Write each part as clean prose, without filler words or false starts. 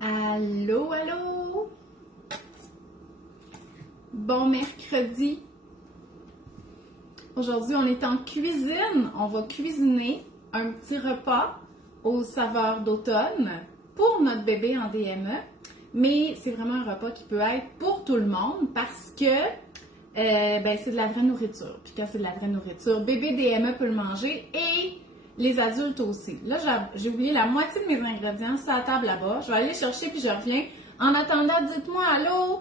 Allô, allô! Bon mercredi! Aujourd'hui, on est en cuisine. On va cuisiner un petit repas aux saveurs d'automne pour notre bébé en DME. Mais c'est vraiment un repas qui peut être pour tout le monde parce que c'est de la vraie nourriture. Puis quand c'est de la vraie nourriture, bébé DME peut le manger et les adultes aussi. Là, j'ai oublié la moitié de mes ingrédients sur la table là-bas. Je vais aller les chercher puis je reviens. En attendant, dites-moi allô,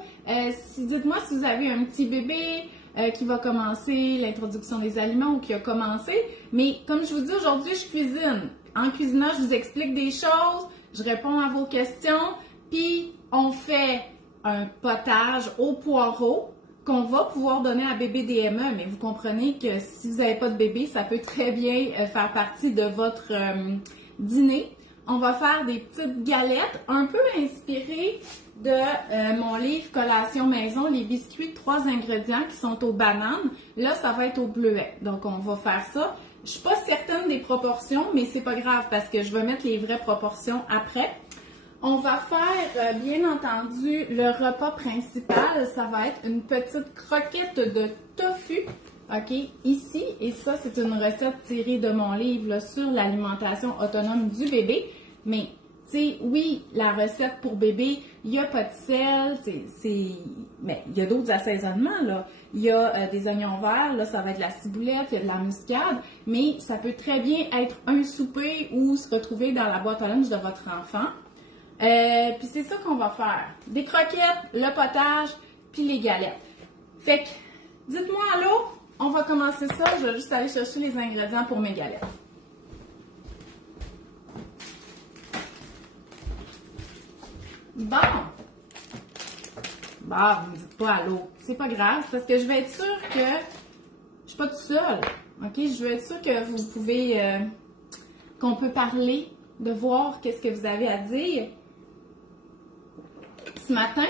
dites-moi si vous avez un petit bébé qui va commencer l'introduction des aliments ou qui a commencé. Mais comme je vous dis, aujourd'hui, je cuisine. En cuisinant, je vous explique des choses, je réponds à vos questions, puis on fait un potage au poireau qu'on va pouvoir donner à bébé DME, mais vous comprenez que si vous n'avez pas de bébé, ça peut très bien faire partie de votre dîner. On va faire des petites galettes un peu inspirées de mon livre Collation Maison, les biscuits de 3 ingrédients qui sont aux bananes. Là, ça va être au bleuet. Donc, on va faire ça. Je ne suis pas certaine des proportions, mais c'est pas grave parce que je vais mettre les vraies proportions après. On va faire, bien entendu, le repas principal. Ça va être une petite croquette de tofu, OK, ici. Et ça, c'est une recette tirée de mon livre là, sur l'alimentation autonome du bébé. Mais, tu sais, oui, la recette pour bébé, il n'y a pas de sel, mais il y a d'autres assaisonnements, là. Il y a des oignons verts, là, ça va être de la ciboulette, il y a de la muscade, mais ça peut très bien être un souper ou se retrouver dans la boîte à lunch de votre enfant. Puis c'est ça qu'on va faire. Des croquettes, le potage, puis les galettes. Fait que, dites-moi allô, on va commencer ça. Je vais juste aller chercher les ingrédients pour mes galettes. Bon, vous me dites pas allô. C'est pas grave, parce que je vais être sûre que je suis pas toute seule. OK? Je veux être sûre que vous pouvez, qu'on peut parler, de voir qu'est-ce que vous avez à dire. Ce matin.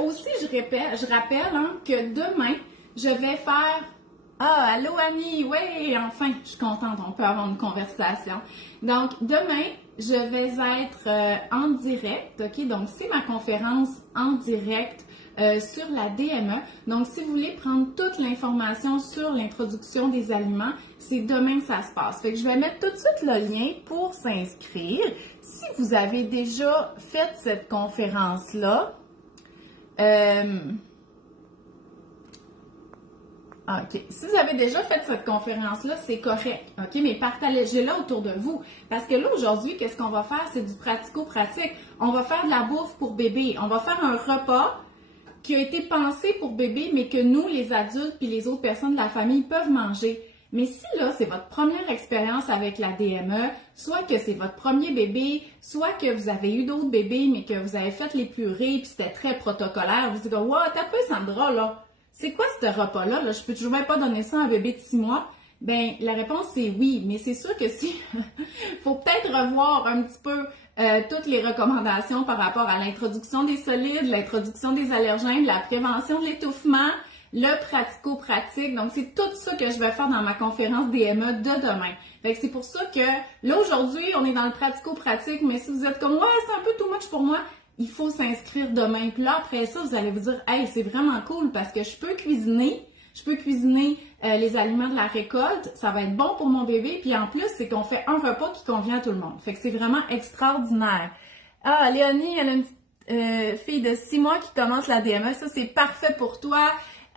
Aussi, je rappelle que demain, je vais faire... Ah, allô Annie, oui, enfin, je suis contente, on peut avoir une conversation. Donc, demain, je vais être en direct, OK? Donc, c'est ma conférence en direct sur la DME. Donc, si vous voulez prendre toute l'information sur l'introduction des aliments, c'est demain que ça se passe. Fait que je vais mettre tout de suite le lien pour s'inscrire. Si vous avez déjà fait cette conférence-là, OK. Si vous avez déjà fait cette conférence-là, c'est correct. OK? Mais partagez-la autour de vous. Parce que là, aujourd'hui, qu'est-ce qu'on va faire? C'est du pratico-pratique. On va faire de la bouffe pour bébé. On va faire un repas qui a été pensé pour bébé, mais que nous, les adultes puis les autres personnes de la famille peuvent manger. Mais si là, c'est votre première expérience avec la DME, soit que c'est votre premier bébé, soit que vous avez eu d'autres bébés, mais que vous avez fait les purées puis c'était très protocolaire, vous dites « Wow, t'as peu Sandra, là! C'est quoi ce repas-là? Là? Je peux même pas donner ça à un bébé de 6 mois. » Ben, la réponse c'est oui, mais c'est sûr que si, faut peut-être revoir un petit peu toutes les recommandations par rapport à l'introduction des solides, l'introduction des allergènes, la prévention de l'étouffement, le pratico-pratique. Donc, c'est tout ça que je vais faire dans ma conférence DME de demain. Fait que c'est pour ça que là, aujourd'hui, on est dans le pratico-pratique, mais si vous êtes comme « Ouais, c'est un peu too much pour moi », il faut s'inscrire demain. Puis là, après ça, vous allez vous dire « Hey, c'est vraiment cool parce que je peux cuisiner les aliments de la récolte, ça va être bon pour mon bébé, puis en plus, c'est qu'on fait un repas qui convient à tout le monde. » Fait que c'est vraiment extraordinaire. Ah, Léonie, elle a une petite fille de 6 mois qui commence la DME. Ça, c'est parfait pour toi.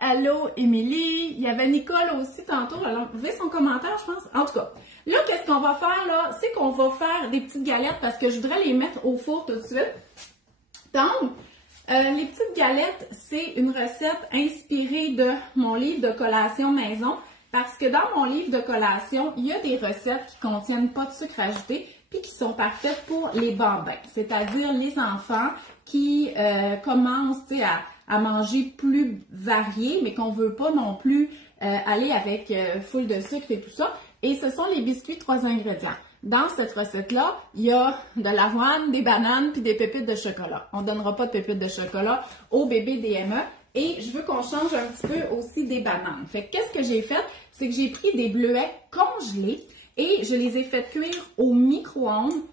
Allô, Émilie. Il y avait Nicole aussi tantôt. Elle a enlevé son commentaire, je pense. En tout cas, là, qu'est-ce qu'on va faire, là? C'est qu'on va faire des petites galettes parce que je voudrais les mettre au four tout de suite. Donc, les petites galettes, c'est une recette inspirée de mon livre de collation maison parce que dans mon livre de collation, il y a des recettes qui ne contiennent pas de sucre ajouté puis qui sont parfaites pour les bambins, c'est-à-dire les enfants qui commencent à manger plus varié, mais qu'on ne veut pas non plus aller avec full de sucre et tout ça. Et ce sont les biscuits 3 ingrédients. Dans cette recette-là, il y a de l'avoine, des bananes puis des pépites de chocolat. On ne donnera pas de pépites de chocolat au bébé DME. Et je veux qu'on change un petit peu aussi des bananes. Fait que qu'est-ce que j'ai fait? C'est que j'ai pris des bleuets congelés et je les ai fait cuire au micro-ondes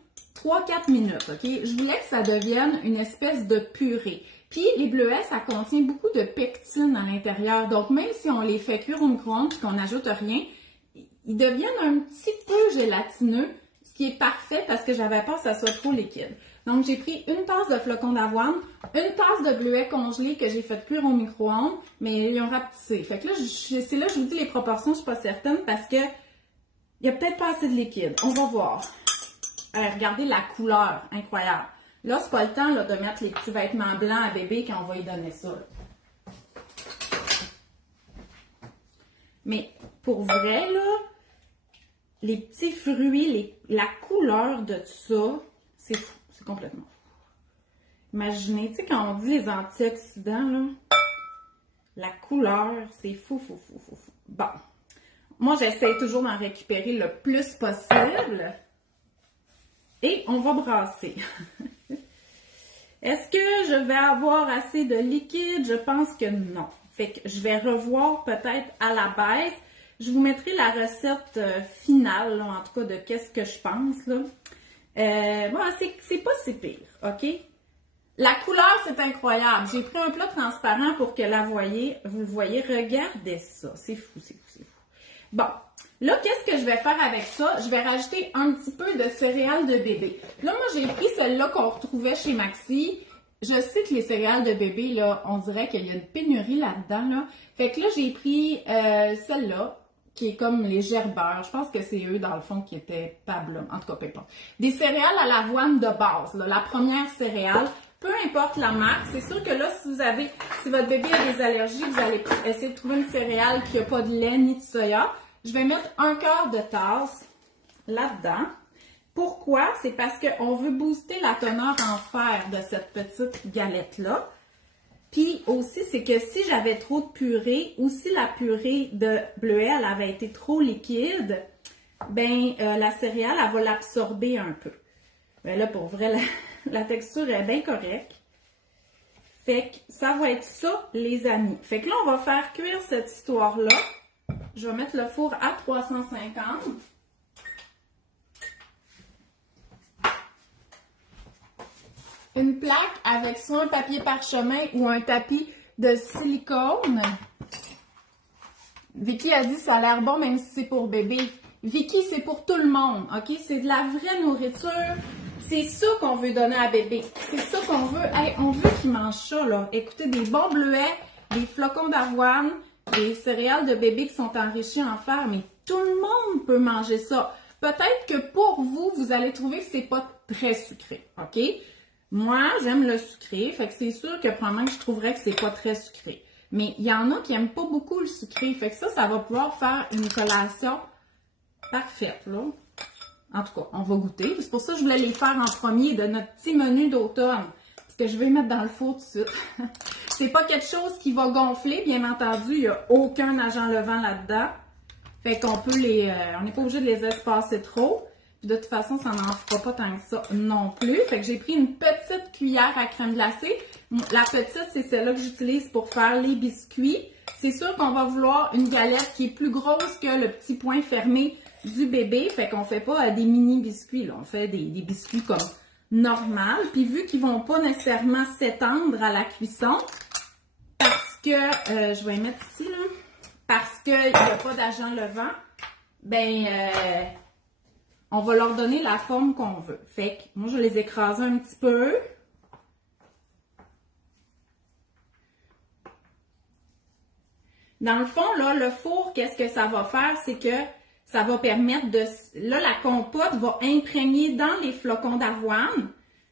3-4 minutes, OK? Je voulais que ça devienne une espèce de purée. Puis, les bleuets, ça contient beaucoup de pectine à l'intérieur. Donc, même si on les fait cuire au micro-ondes et qu'on n'ajoute rien, ils deviennent un petit peu gélatineux, ce qui est parfait parce que j'avais peur que ça soit trop liquide. Donc, j'ai pris une tasse de flocons d'avoine, une tasse de bleuets congelés que j'ai fait cuire au micro-ondes, mais ils ont rapetissé. Fait que là, c'est là que je vous dis les proportions, je suis pas certaine parce que il y a peut-être pas assez de liquide. On va voir. Regardez la couleur, incroyable. Là, c'est pas le temps là, de mettre les petits vêtements blancs à bébé quand on va lui donner ça. Là. Mais pour vrai, là, les petits fruits, la couleur de ça, c'est fou. C'est complètement fou. Imaginez, tu sais, quand on dit les antioxydants, là, la couleur, c'est fou. Bon. Moi, j'essaie toujours d'en récupérer le plus possible. Et on va brasser. Est-ce que je vais avoir assez de liquide? Je pense que non. Fait que je vais revoir peut-être à la baisse. Je vous mettrai la recette finale, là, en tout cas, de qu'est-ce que je pense, là. Bon, c'est pas si pire, OK? La couleur, c'est incroyable. J'ai pris un plat transparent pour que vous le voyez. Regardez ça. C'est fou. Bon, là, qu'est-ce que je vais faire avec ça? Je vais rajouter un petit peu de céréales de bébé. Là, moi, j'ai pris celle-là qu'on retrouvait chez Maxi. Je sais que les céréales de bébé, là, on dirait qu'il y a une pénurie là-dedans, là. Fait que là, j'ai pris celle-là, qui est comme les gerbeurs. Je pense que c'est eux, dans le fond, qui étaient Pablo. En tout cas, peu importe. Des céréales à l'avoine de base, là. La première céréale. Peu importe la marque, c'est sûr que là, si votre bébé a des allergies, vous allez essayer de trouver une céréale qui n'a pas de lait ni de soya. Je vais mettre un quart de tasse là-dedans. Pourquoi? C'est parce qu'on veut booster la teneur en fer de cette petite galette-là. Puis aussi, c'est que si j'avais trop de purée ou si la purée de bleuet, elle avait été trop liquide, ben la céréale, elle va l'absorber un peu. Ben là, pour vrai, la texture est bien correcte. Fait que ça va être ça, les amis. Fait que là, on va faire cuire cette histoire-là. Je vais mettre le four à 350. Une plaque avec soit un papier parchemin ou un tapis de silicone. Vicky a dit ça a l'air bon même si c'est pour bébé. Vicky, c'est pour tout le monde, OK? C'est de la vraie nourriture. C'est ça qu'on veut donner à bébé. C'est ça qu'on veut. Hey, on veut qu'il mange ça, là. Écoutez, des bons bleuets, des flocons d'avoine, des céréales de bébé qui sont enrichies en fer, mais tout le monde peut manger ça. Peut-être que pour vous, vous allez trouver que c'est pas très sucré, OK? Moi, j'aime le sucré, fait que c'est sûr que probablement que je trouverais que c'est pas très sucré. Mais il y en a qui aiment pas beaucoup le sucré, fait que ça va pouvoir faire une collation parfaite, là. En tout cas, on va goûter. C'est pour ça que je voulais les faire en premier de notre petit menu d'automne. Parce que je vais les mettre dans le four tout de suite. C'est pas quelque chose qui va gonfler, bien entendu. Il n'y a aucun agent levant là-dedans. Fait qu'on peut on n'est pas obligé de les espacer trop. Puis de toute façon, ça n'en fera pas tant que ça non plus. Fait que j'ai pris une petite cuillère à crème glacée. La petite, c'est celle-là que j'utilise pour faire les biscuits. C'est sûr qu'on va vouloir une galette qui est plus grosse que le petit point fermé du bébé. Fait qu'on fait pas des mini biscuits, là. On fait des biscuits comme normal. Puis vu qu'ils vont pas nécessairement s'étendre à la cuisson, parce que, je vais les mettre ici, là, parce qu'il n'y a pas d'agent levant, ben, on va leur donner la forme qu'on veut. Fait que moi, je vais les écraser un petit peu. Dans le fond, là, le four, qu'est-ce que ça va faire? C'est que ça va permettre de... Là, la compote va imprégner dans les flocons d'avoine.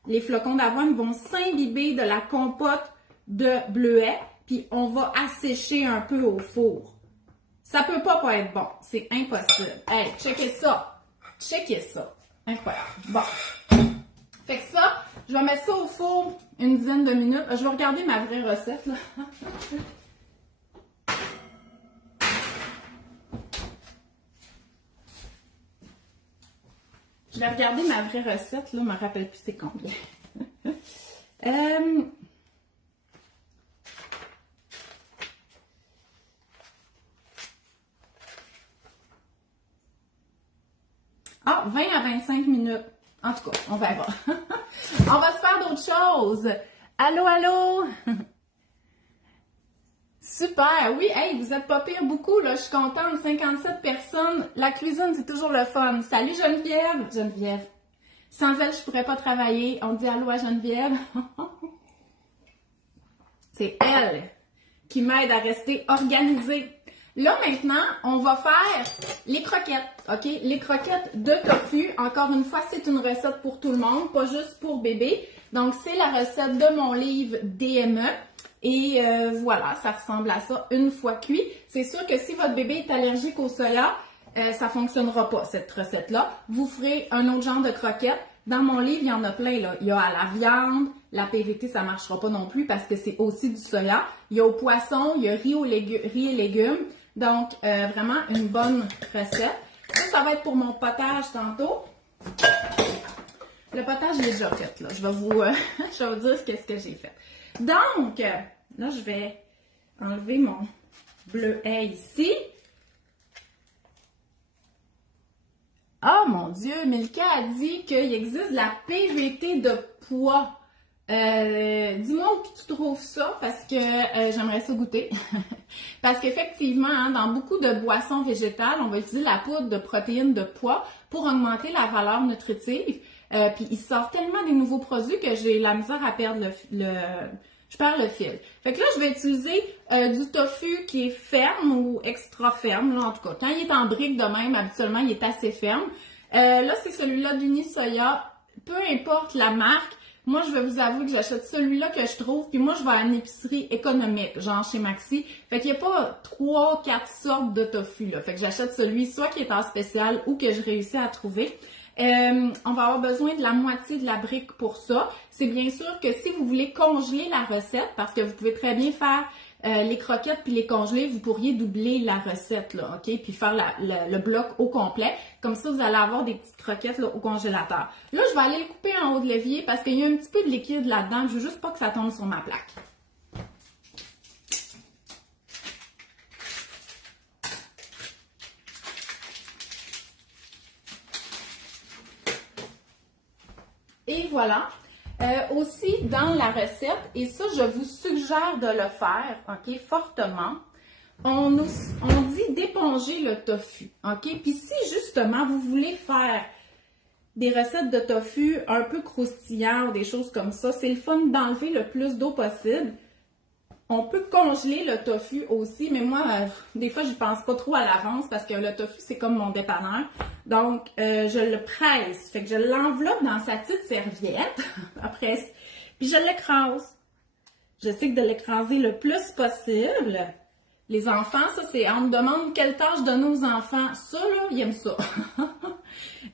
Les flocons d'avoine vont s'imbiber de la compote de bleuet, puis on va assécher un peu au four. Ça peut pas être bon. C'est impossible. Hey, checkez ça. Checkez ça. Incroyable. Bon. Fait que ça, je vais mettre ça au four une dizaine de minutes. Je vais regarder ma vraie recette, là. Je vais regarder ma vraie recette, là, je me rappelle plus c'est combien. Ah, 20 à 25 minutes. En tout cas, on verra. On va se faire d'autres choses. Allô, allô? Super, oui, hey, vous êtes pas pire beaucoup, là, je suis contente, 57 personnes, la cuisine, c'est toujours le fun. Salut Geneviève! Geneviève, sans elle, je pourrais pas travailler. On dit allô à Geneviève. C'est elle qui m'aide à rester organisée. Là, maintenant, on va faire les croquettes, OK? Les croquettes de tofu. Encore une fois, c'est une recette pour tout le monde, pas juste pour bébé. Donc, c'est la recette de mon livre DME. Et voilà, ça ressemble à ça une fois cuit. C'est sûr que si votre bébé est allergique au soya, ça ne fonctionnera pas, cette recette-là. Vous ferez un autre genre de croquettes. Dans mon livre, il y en a plein, là. Il y a à la viande, la PVT, ça ne marchera pas non plus parce que c'est aussi du soya. Il y a au poisson, il y a riz et légumes. Donc, vraiment une bonne recette. Ça va être pour mon potage tantôt. Le potage, il est déjà fait, là. Je vais vous dire qu'est-ce que j'ai fait. Donc, là, je vais enlever mon bleuet ici. Oh mon Dieu, Milka a dit qu'il existe la PVT de pois. Dis-moi où tu trouves ça parce que j'aimerais ça goûter. Parce qu'effectivement, hein, dans beaucoup de boissons végétales, on va utiliser la poudre de protéines de pois pour augmenter la valeur nutritive. Puis il sort tellement des nouveaux produits que j'ai la misère à perdre je perds le fil. Fait que là, je vais utiliser du tofu qui est ferme ou extra ferme, là, en tout cas. Quand il est en brique de même, habituellement, il est assez ferme. Là, c'est celui-là d'Unisoya. Peu importe la marque, moi, je vais vous avouer que j'achète celui-là que je trouve, puis moi, je vais à une épicerie économique, genre chez Maxi. Fait qu'il n'y a pas 3-4 sortes de tofu, là. Fait que j'achète celui soit qui est en spécial ou que je réussis à trouver. On va avoir besoin de la moitié de la brique pour ça. C'est bien sûr que si vous voulez congeler la recette, parce que vous pouvez très bien faire les croquettes puis les congeler, vous pourriez doubler la recette, là, OK? Puis faire le bloc au complet. Comme ça, vous allez avoir des petites croquettes là, au congélateur. Là, je vais aller le couper en haut de l'évier parce qu'il y a un petit peu de liquide là-dedans. Je veux juste pas que ça tombe sur ma plaque. Et voilà. Aussi, dans la recette, et ça, je vous suggère de le faire, OK, fortement, on dit d'éponger le tofu, OK? Puis si, justement, vous voulez faire des recettes de tofu un peu croustillantes, des choses comme ça, c'est le fun d'enlever le plus d'eau possible. On peut congeler le tofu aussi, mais moi, des fois, je pense pas trop à l'avance parce que le tofu, c'est comme mon dépanneur. Donc, je le presse. Fait que je l'enveloppe dans sa petite serviette, après, puis je l'écrase. J'essaie de l'écraser le plus possible. Les enfants, ça, c'est, on me demande quelle tâche donner aux enfants. Ça, là, ils aiment ça.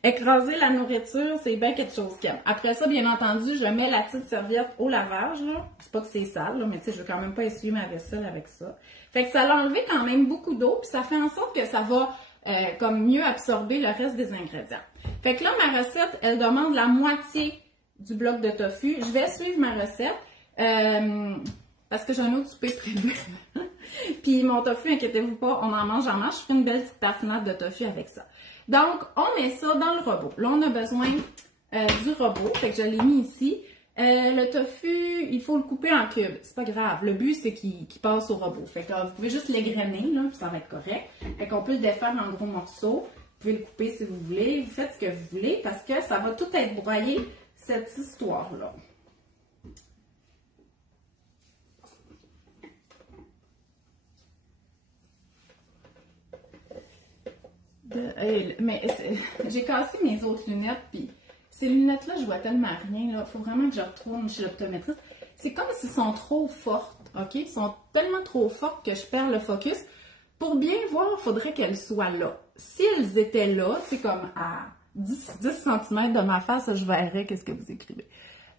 Écraser la nourriture, c'est bien quelque chose qu'ils aiment. Après ça, bien entendu, je mets la petite serviette au lavage, là. C'est pas que c'est sale, là, mais tu sais, je veux quand même pas essuyer ma vaisselle avec ça. Fait que ça l'a enlevé quand même beaucoup d'eau, puis ça fait en sorte que ça va comme mieux absorber le reste des ingrédients. Fait que là, ma recette, elle demande la moitié du bloc de tofu. Je vais suivre ma recette. Parce que j'ai un autre souper prévu. Puis mon tofu, inquiétez-vous pas, on en mange en masse. Je ferai une belle petite tartinade de tofu avec ça. Donc, on met ça dans le robot. Là, on a besoin du robot. Fait que je l'ai mis ici. Le tofu, il faut le couper en cubes. C'est pas grave. Le but, c'est qu'il passe au robot. Fait que vous pouvez juste l'égrener, là, puis ça va être correct. Fait qu'on peut le défaire en gros morceaux. Vous pouvez le couper si vous voulez. Vous faites ce que vous voulez parce que ça va tout être broyé, cette histoire-là. Mais j'ai cassé mes autres lunettes, puis ces lunettes-là, je vois tellement rien. Il faut vraiment que je retourne chez l'optométriste. C'est comme s'ils sont trop fortes, OK? Ils sont tellement trop fortes que je perds le focus. Pour bien voir, il faudrait qu'elles soient là. Si elles étaient là, c'est comme à 10 cm de ma face, je verrais qu'est-ce que vous écrivez.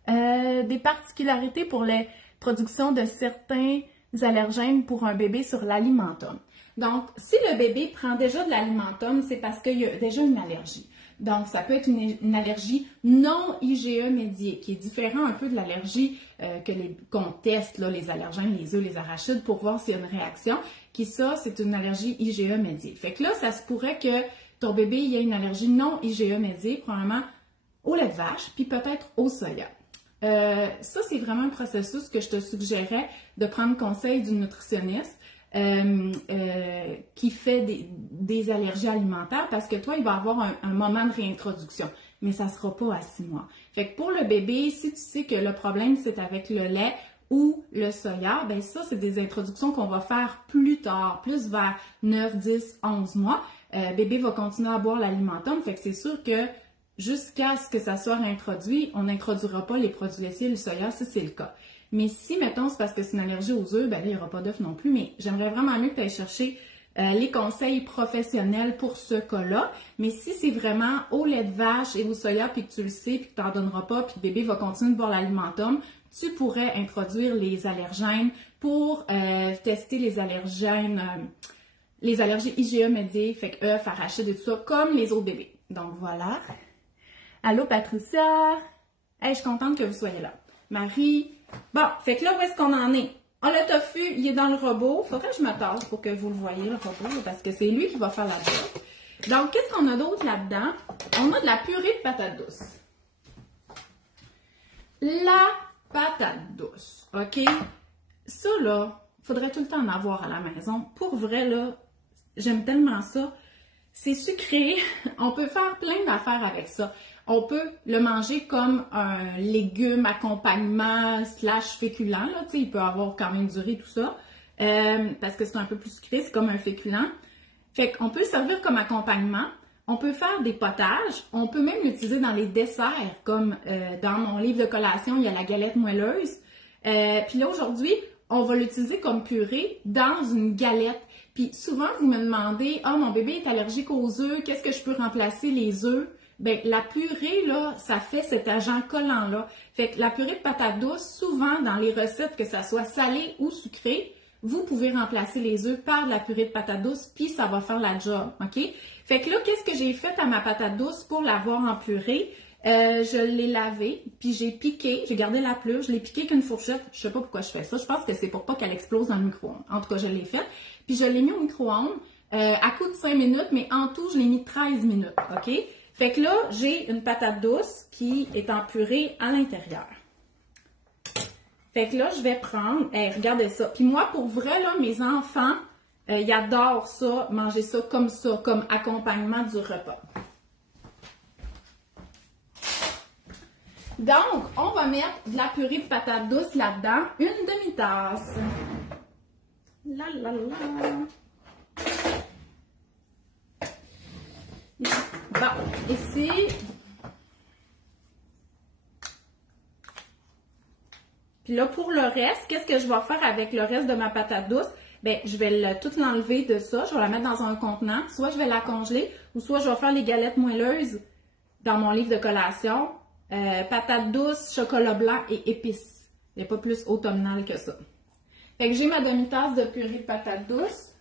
Des particularités pour les productions de certains allergènes pour un bébé sur l'alimentum. Donc, si le bébé prend déjà de l'alimentum, c'est parce qu'il y a déjà une allergie. Donc, ça peut être une allergie non IgE médiée, qui est différent un peu de l'allergie qu'on teste, là, les allergènes, les œufs, les arachides, pour voir s'il y a une réaction. Qui ça, c'est une allergie IgE médiée. Fait que là, ça se pourrait que ton bébé ait une allergie non IgE médiée, probablement au lait de vache, puis peut-être au soya. Ça, c'est vraiment un processus que je te suggérais de prendre conseil d'une nutritionniste qui fait des allergies alimentaires parce que toi, il va avoir un moment de réintroduction, mais ça ne sera pas à 6 mois. Fait que pour le bébé, si tu sais que le problème, c'est avec le lait ou le soya, ben ça, c'est des introductions qu'on va faire plus tard, plus vers 9, 10, 11 mois. Bébé va continuer à boire l'alimentum, fait que c'est sûr que jusqu'à ce que ça soit réintroduit, on n'introduira pas les produits laitiers, le soya, si c'est le cas. Mais si, mettons, c'est parce que c'est une allergie aux œufs, ben là, il n'y aura pas d'œufs non plus, mais j'aimerais vraiment mieux que tu ailles chercher les conseils professionnels pour ce cas-là. Mais si c'est vraiment au lait de vache et au soya, puis que tu le sais, puis que tu n'en donneras pas, puis le bébé va continuer de boire l'alimentum, tu pourrais introduire les allergènes pour tester les allergènes, les allergies IgE médiées, fait que œufs, arachides et tout ça, comme les autres bébés. Donc voilà. Allô Patricia! Hey, je suis contente que vous soyez là. Marie. Bon, fait que là, où est-ce qu'on en est? Ah, le tofu, il est dans le robot. Faudrait que je me tasse pour que vous le voyez, le robot, parce que c'est lui qui va faire la job. Donc, qu'est-ce qu'on a d'autre là-dedans? On a de la purée de patates douces. La patate douce, OK? Ça, là, faudrait tout le temps en avoir à la maison. Pour vrai, là, j'aime tellement ça. C'est sucré. On peut faire plein d'affaires avec ça. On peut le manger comme un légume accompagnement / féculent. Là, tu sais, il peut avoir quand même du riz, tout ça. Parce que c'est un peu plus sucré, c'est comme un féculent. Fait qu'on peut le servir comme accompagnement. On peut faire des potages. On peut même l'utiliser dans les desserts, comme dans mon livre de collation, il y a la galette moelleuse. Puis là, aujourd'hui, on va l'utiliser comme purée dans une galette. Puis souvent, vous me demandez, « Ah, mon bébé est allergique aux œufs, qu'est-ce que je peux remplacer les œufs? » Bien, la purée, là, ça fait cet agent collant-là. Fait que la purée de patates douces, souvent, dans les recettes, que ça soit salé ou sucré, vous pouvez remplacer les œufs par de la purée de patates douces, puis ça va faire la job, OK? Fait que là, qu'est-ce que j'ai fait à ma patate douce pour l'avoir en purée? Je l'ai lavée, puis j'ai piqué, j'ai gardé la peluche, je l'ai piqué avec une fourchette. Je sais pas pourquoi je fais ça. Je pense que c'est pour pas qu'elle explose dans le micro-ondes. En tout cas, je l'ai faite. Puis je l'ai mis au micro-ondes à coup de 5 minutes, mais en tout, je l'ai mis 13 minutes, OK? Fait que là, j'ai une patate douce qui est en purée à l'intérieur. Fait que là, je vais prendre... Hey, regardez ça. Puis moi, pour vrai, là, mes enfants, ils adorent ça, manger ça, comme accompagnement du repas. Donc, on va mettre de la purée de patates douces là-dedans, une demi-tasse. La la la. Bon, ici, puis là, pour le reste, qu'est-ce que je vais faire avec le reste de ma patate douce? Bien, je vais tout l'enlever de ça, je vais la mettre dans un contenant, soit je vais la congeler, ou soit je vais faire les galettes moelleuses dans mon livre de collation. Patates douces, chocolat blanc et épices. Il n'y a pas plus automnal que ça. Fait que j'ai ma demi-tasse de purée de patates douces.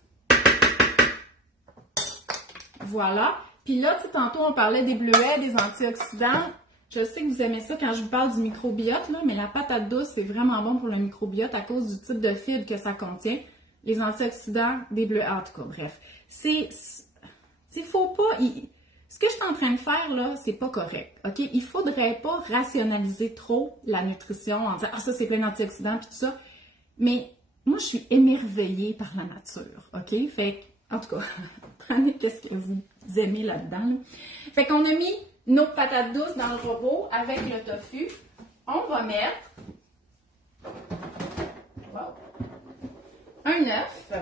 Voilà. Puis là, tu sais, tantôt, on parlait des bleuets, des antioxydants. Je sais que vous aimez ça quand je vous parle du microbiote, là, mais la patate douce, c'est vraiment bon pour le microbiote à cause du type de fibres que ça contient. Les antioxydants, des bleuets, en tout cas, bref. Faut pas... Ce que je suis en train de faire, là, c'est pas correct, OK? Il faudrait pas rationaliser trop la nutrition en disant « Ah, ça, c'est plein d'antioxydants, puis tout ça. » Mais moi, je suis émerveillée par la nature, OK? Fait que, en tout cas, prenez qu'est-ce que vous aimez là-dedans. Là. Fait qu'on a mis nos patates douces dans le robot avec le tofu. On va mettre un œuf.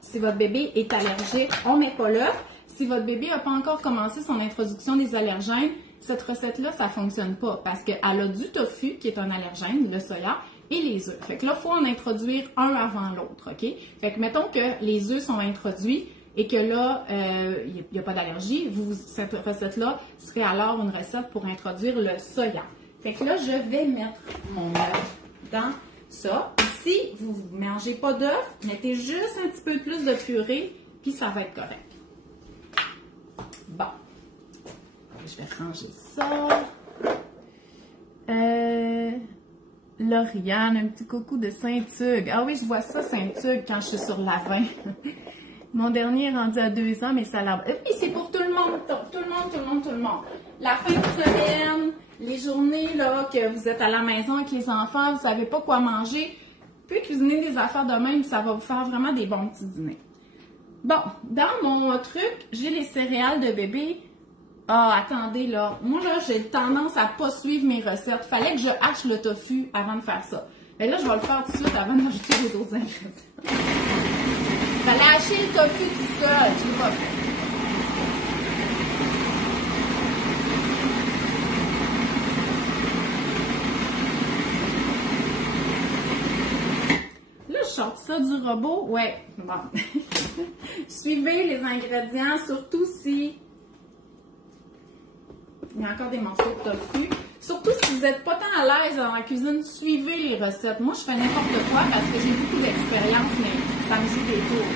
Si votre bébé est allergique, on ne met pas l'œuf. Si votre bébé n'a pas encore commencé son introduction des allergènes, cette recette-là, ça ne fonctionne pas parce qu'elle a du tofu, qui est un allergène, le soya, et les œufs. Fait que là, il faut en introduire un avant l'autre, OK? Fait que mettons que les œufs sont introduits et que là, il n'y a pas d'allergie, cette recette-là serait alors une recette pour introduire le soya. Fait que là, je vais mettre mon œuf dans ça. Si vous ne mangez pas d'œuf, mettez juste un petit peu plus de purée, puis ça va être correct. Bon, je vais ranger ça. Lauriane, un petit coucou de Saint-Hugues. Ah oui, je vois ça, Saint-Hugues, quand je suis sur la 20. Mon dernier est rendu à 2 ans, mais ça l'a... Et c'est pour tout le monde. Tout le monde tout le monde. La fin de semaine, les journées là, que vous êtes à la maison avec les enfants, vous ne savez pas quoi manger, vous pouvez cuisiner des affaires de même, ça va vous faire vraiment des bons petits dîners. Bon, dans mon truc, j'ai les céréales de bébé. Ah, attendez, là. Moi, là, j'ai tendance à pas suivre mes recettes. Fallait que je hache le tofu avant de faire ça. Mais là, je vais le faire tout de suite avant d'ajouter les autres ingrédients. Fallait hacher le tofu tout seul. Je l'ai pas fait. Là, je sors ça du robot. Ouais, bon. Suivez les ingrédients, surtout si... Il y a encore des morceaux de tofu. Surtout si vous n'êtes pas tant à l'aise dans la cuisine, suivez les recettes. Moi, je fais n'importe quoi parce que j'ai beaucoup d'expérience, mais ça me joue des tours.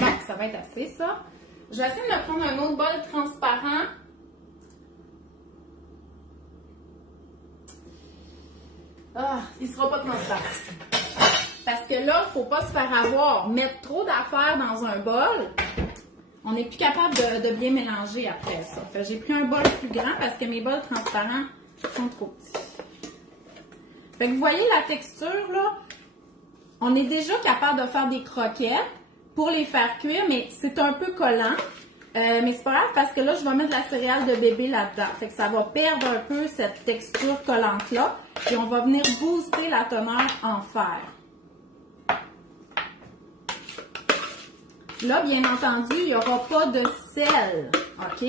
Bon, ça va être assez, ça. Je vais essayer de me prendre un autre bol transparent. Ah, il ne sera pas transparent. Parce que là, il ne faut pas se faire avoir. Mettre trop d'affaires dans un bol, on n'est plus capable de bien mélanger après ça. Fait que j'ai pris un bol plus grand parce que mes bols transparents sont trop petits. Fait que vous voyez la texture, là? On est déjà capable de faire des croquettes pour les faire cuire, mais c'est un peu collant. Mais c'est pas grave parce que là, je vais mettre la céréale de bébé là-dedans. Fait que ça va perdre un peu cette texture collante-là. Et on va venir booster la teneur en fer. Là, bien entendu, il n'y aura pas de sel. OK?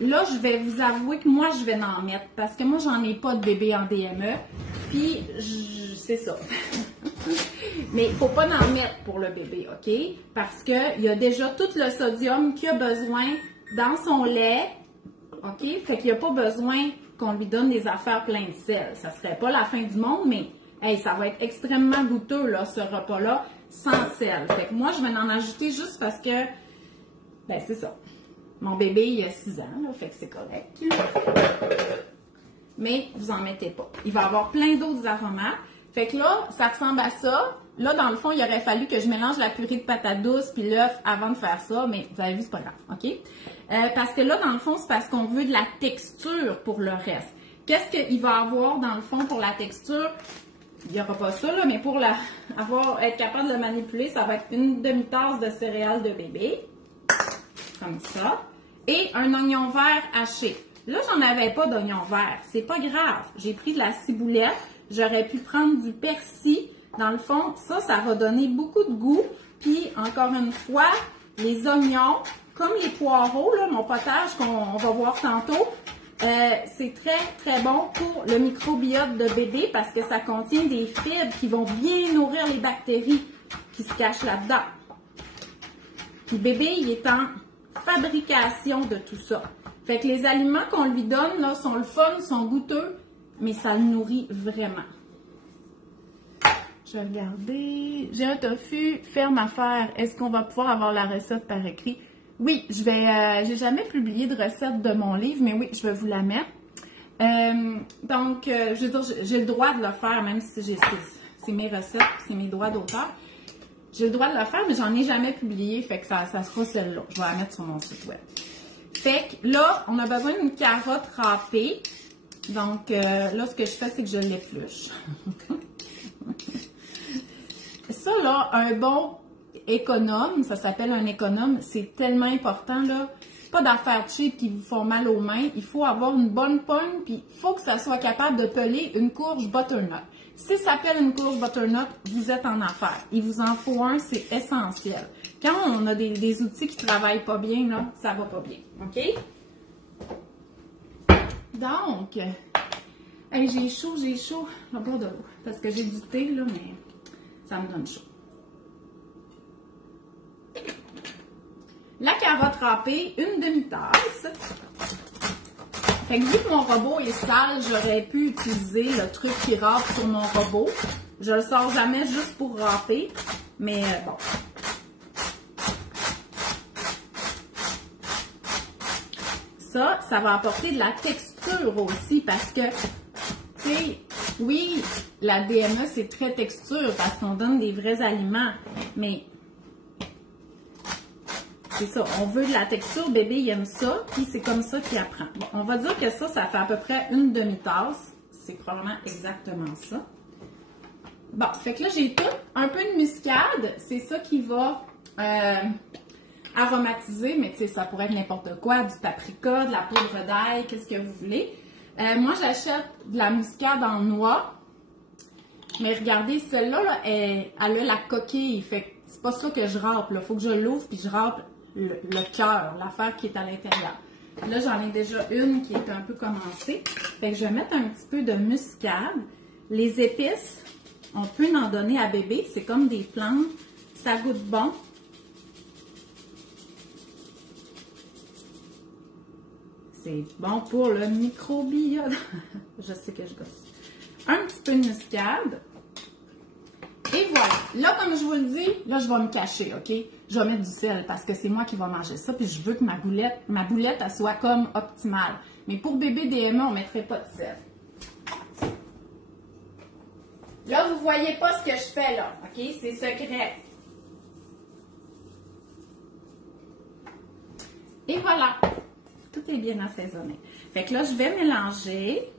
Là, je vais vous avouer que moi, je vais en mettre. Parce que moi, j'en ai pas de bébé en DME. Puis, c'est ça. Mais il ne faut pas en mettre pour le bébé, OK? Parce qu'il y a déjà tout le sodium qu'il a besoin dans son lait, OK? Fait qu'il n'y a pas besoin qu'on lui donne des affaires pleines de sel. Ça ne serait pas la fin du monde, mais hey, ça va être extrêmement goûteux, là, ce repas-là, sans sel. Fait que moi, je vais en ajouter juste parce que, ben c'est ça. Mon bébé, il a 6 ans, là, fait que c'est correct. Mais vous en mettez pas. Il va avoir plein d'autres aromates. Fait que là, ça ressemble à ça. Là, dans le fond, il aurait fallu que je mélange la purée de patates douces puis l'œuf avant de faire ça, mais vous avez vu, c'est pas grave, OK? Parce que là, dans le fond, c'est parce qu'on veut de la texture pour le reste. Qu'est-ce qu'il va avoir, dans le fond, pour la texture? Il n'y aura pas ça, là, mais pour être capable de le manipuler, ça va être une demi-tasse de céréales de bébé, comme ça, et un oignon vert haché. Là, j'en avais pas d'oignon vert. C'est pas grave. J'ai pris de la ciboulette. J'aurais pu prendre du persil. Dans le fond, ça va donner beaucoup de goût. Puis, encore une fois, les oignons, comme les poireaux, là, mon potage qu'on va voir tantôt, c'est très, très bon pour le microbiote de bébé parce que ça contient des fibres qui vont bien nourrir les bactéries qui se cachent là-dedans. Puis, bébé, il est en fabrication de tout ça. Fait que les aliments qu'on lui donne, là, sont le fun, sont goûteux, mais ça le nourrit vraiment. Je vais regarder. J'ai un tofu ferme à faire. Est-ce qu'on va pouvoir avoir la recette par écrit? Oui, j'ai jamais publié de recette de mon livre, mais oui, je vais vous la mettre. Donc, je veux dire, j'ai le droit de le faire, même si c'est mes recettes, c'est mes droits d'auteur. J'ai le droit de le faire, mais j'en ai jamais publié, fait que ça sera celle-là. Je vais la mettre sur mon site web. Fait que là, on a besoin d'une carotte râpée. Donc, là, ce que je fais, c'est que je l'épluche. Ça, là, un bon économe, ça s'appelle un économe, c'est tellement important, là. Pas d'affaires cheap qui vous font mal aux mains. Il faut avoir une bonne pogne, puis il faut que ça soit capable de peler une courge butternut. Si ça pèle une courge butternut, vous êtes en affaires. Il vous en faut un, c'est essentiel. Quand on a des outils qui ne travaillent pas bien, là, ça va pas bien. OK? Donc, hey, j'ai chaud. Je vais boire de l'eau. Parce que j'ai du thé, là, mais ça me donne chaud. La carotte râpée, une demi-tasse. Fait que vu que mon robot est sale, j'aurais pu utiliser le truc qui râpe sur mon robot. Je le sors jamais juste pour râper, mais bon. ça, ça va apporter de la texture aussi parce que, tu sais, oui, la DME, c'est très texture parce qu'on donne des vrais aliments, mais c'est ça, on veut de la texture, bébé, il aime ça, puis c'est comme ça qu'il apprend. Bon, on va dire que ça fait à peu près une demi-tasse. C'est probablement exactement ça. Bon, fait que là, j'ai tout. Un peu de muscade, c'est ça qui va aromatiser, mais tu sais, ça pourrait être n'importe quoi, du paprika, de la poudre d'ail, qu'est-ce que vous voulez. Moi, j'achète de la muscade en noix, mais regardez, celle-là, là, elle a la coquille, fait que c'est pas ça que je râpe, là. Faut que je l'ouvre puis je râpe le cœur, l'affaire qui est à l'intérieur. Là, j'en ai déjà une qui est un peu commencée. Fait que je vais mettre un petit peu de muscade. Les épices, on peut en donner à bébé. C'est comme des plantes. Ça goûte bon. C'est bon pour le microbiote. Je sais que je gosse. Un petit peu de muscade. Et voilà. Là, comme je vous le dis, là, je vais me cacher, OK? Je vais mettre du sel parce que c'est moi qui vais manger ça. Puis je veux que ma boulette, elle soit comme optimale. Mais pour bébé DME, on ne mettrait pas de sel. Là, vous ne voyez pas ce que je fais là, OK? C'est secret. Et voilà. Tout est bien assaisonné. Fait que là, je vais mélanger.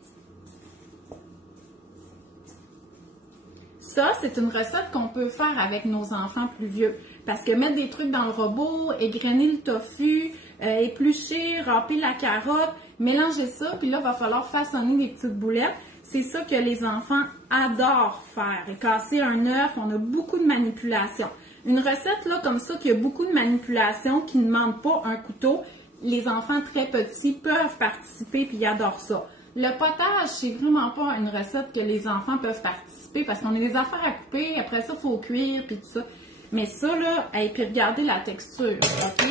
Ça, c'est une recette qu'on peut faire avec nos enfants plus vieux. Parce que mettre des trucs dans le robot, égrener le tofu, éplucher, râper la carotte, mélanger ça, puis là, il va falloir façonner des petites boulettes. C'est ça que les enfants adorent faire. Et casser un œuf, on a beaucoup de manipulation. Une recette là comme ça, qui a beaucoup de manipulation, qui ne demande pas un couteau, les enfants très petits peuvent participer puis ils adorent ça. Le potage, c'est vraiment pas une recette que les enfants peuvent participer parce qu'on a des affaires à couper, après ça, il faut cuire puis tout ça. Mais ça, là, et puis regardez la texture, OK?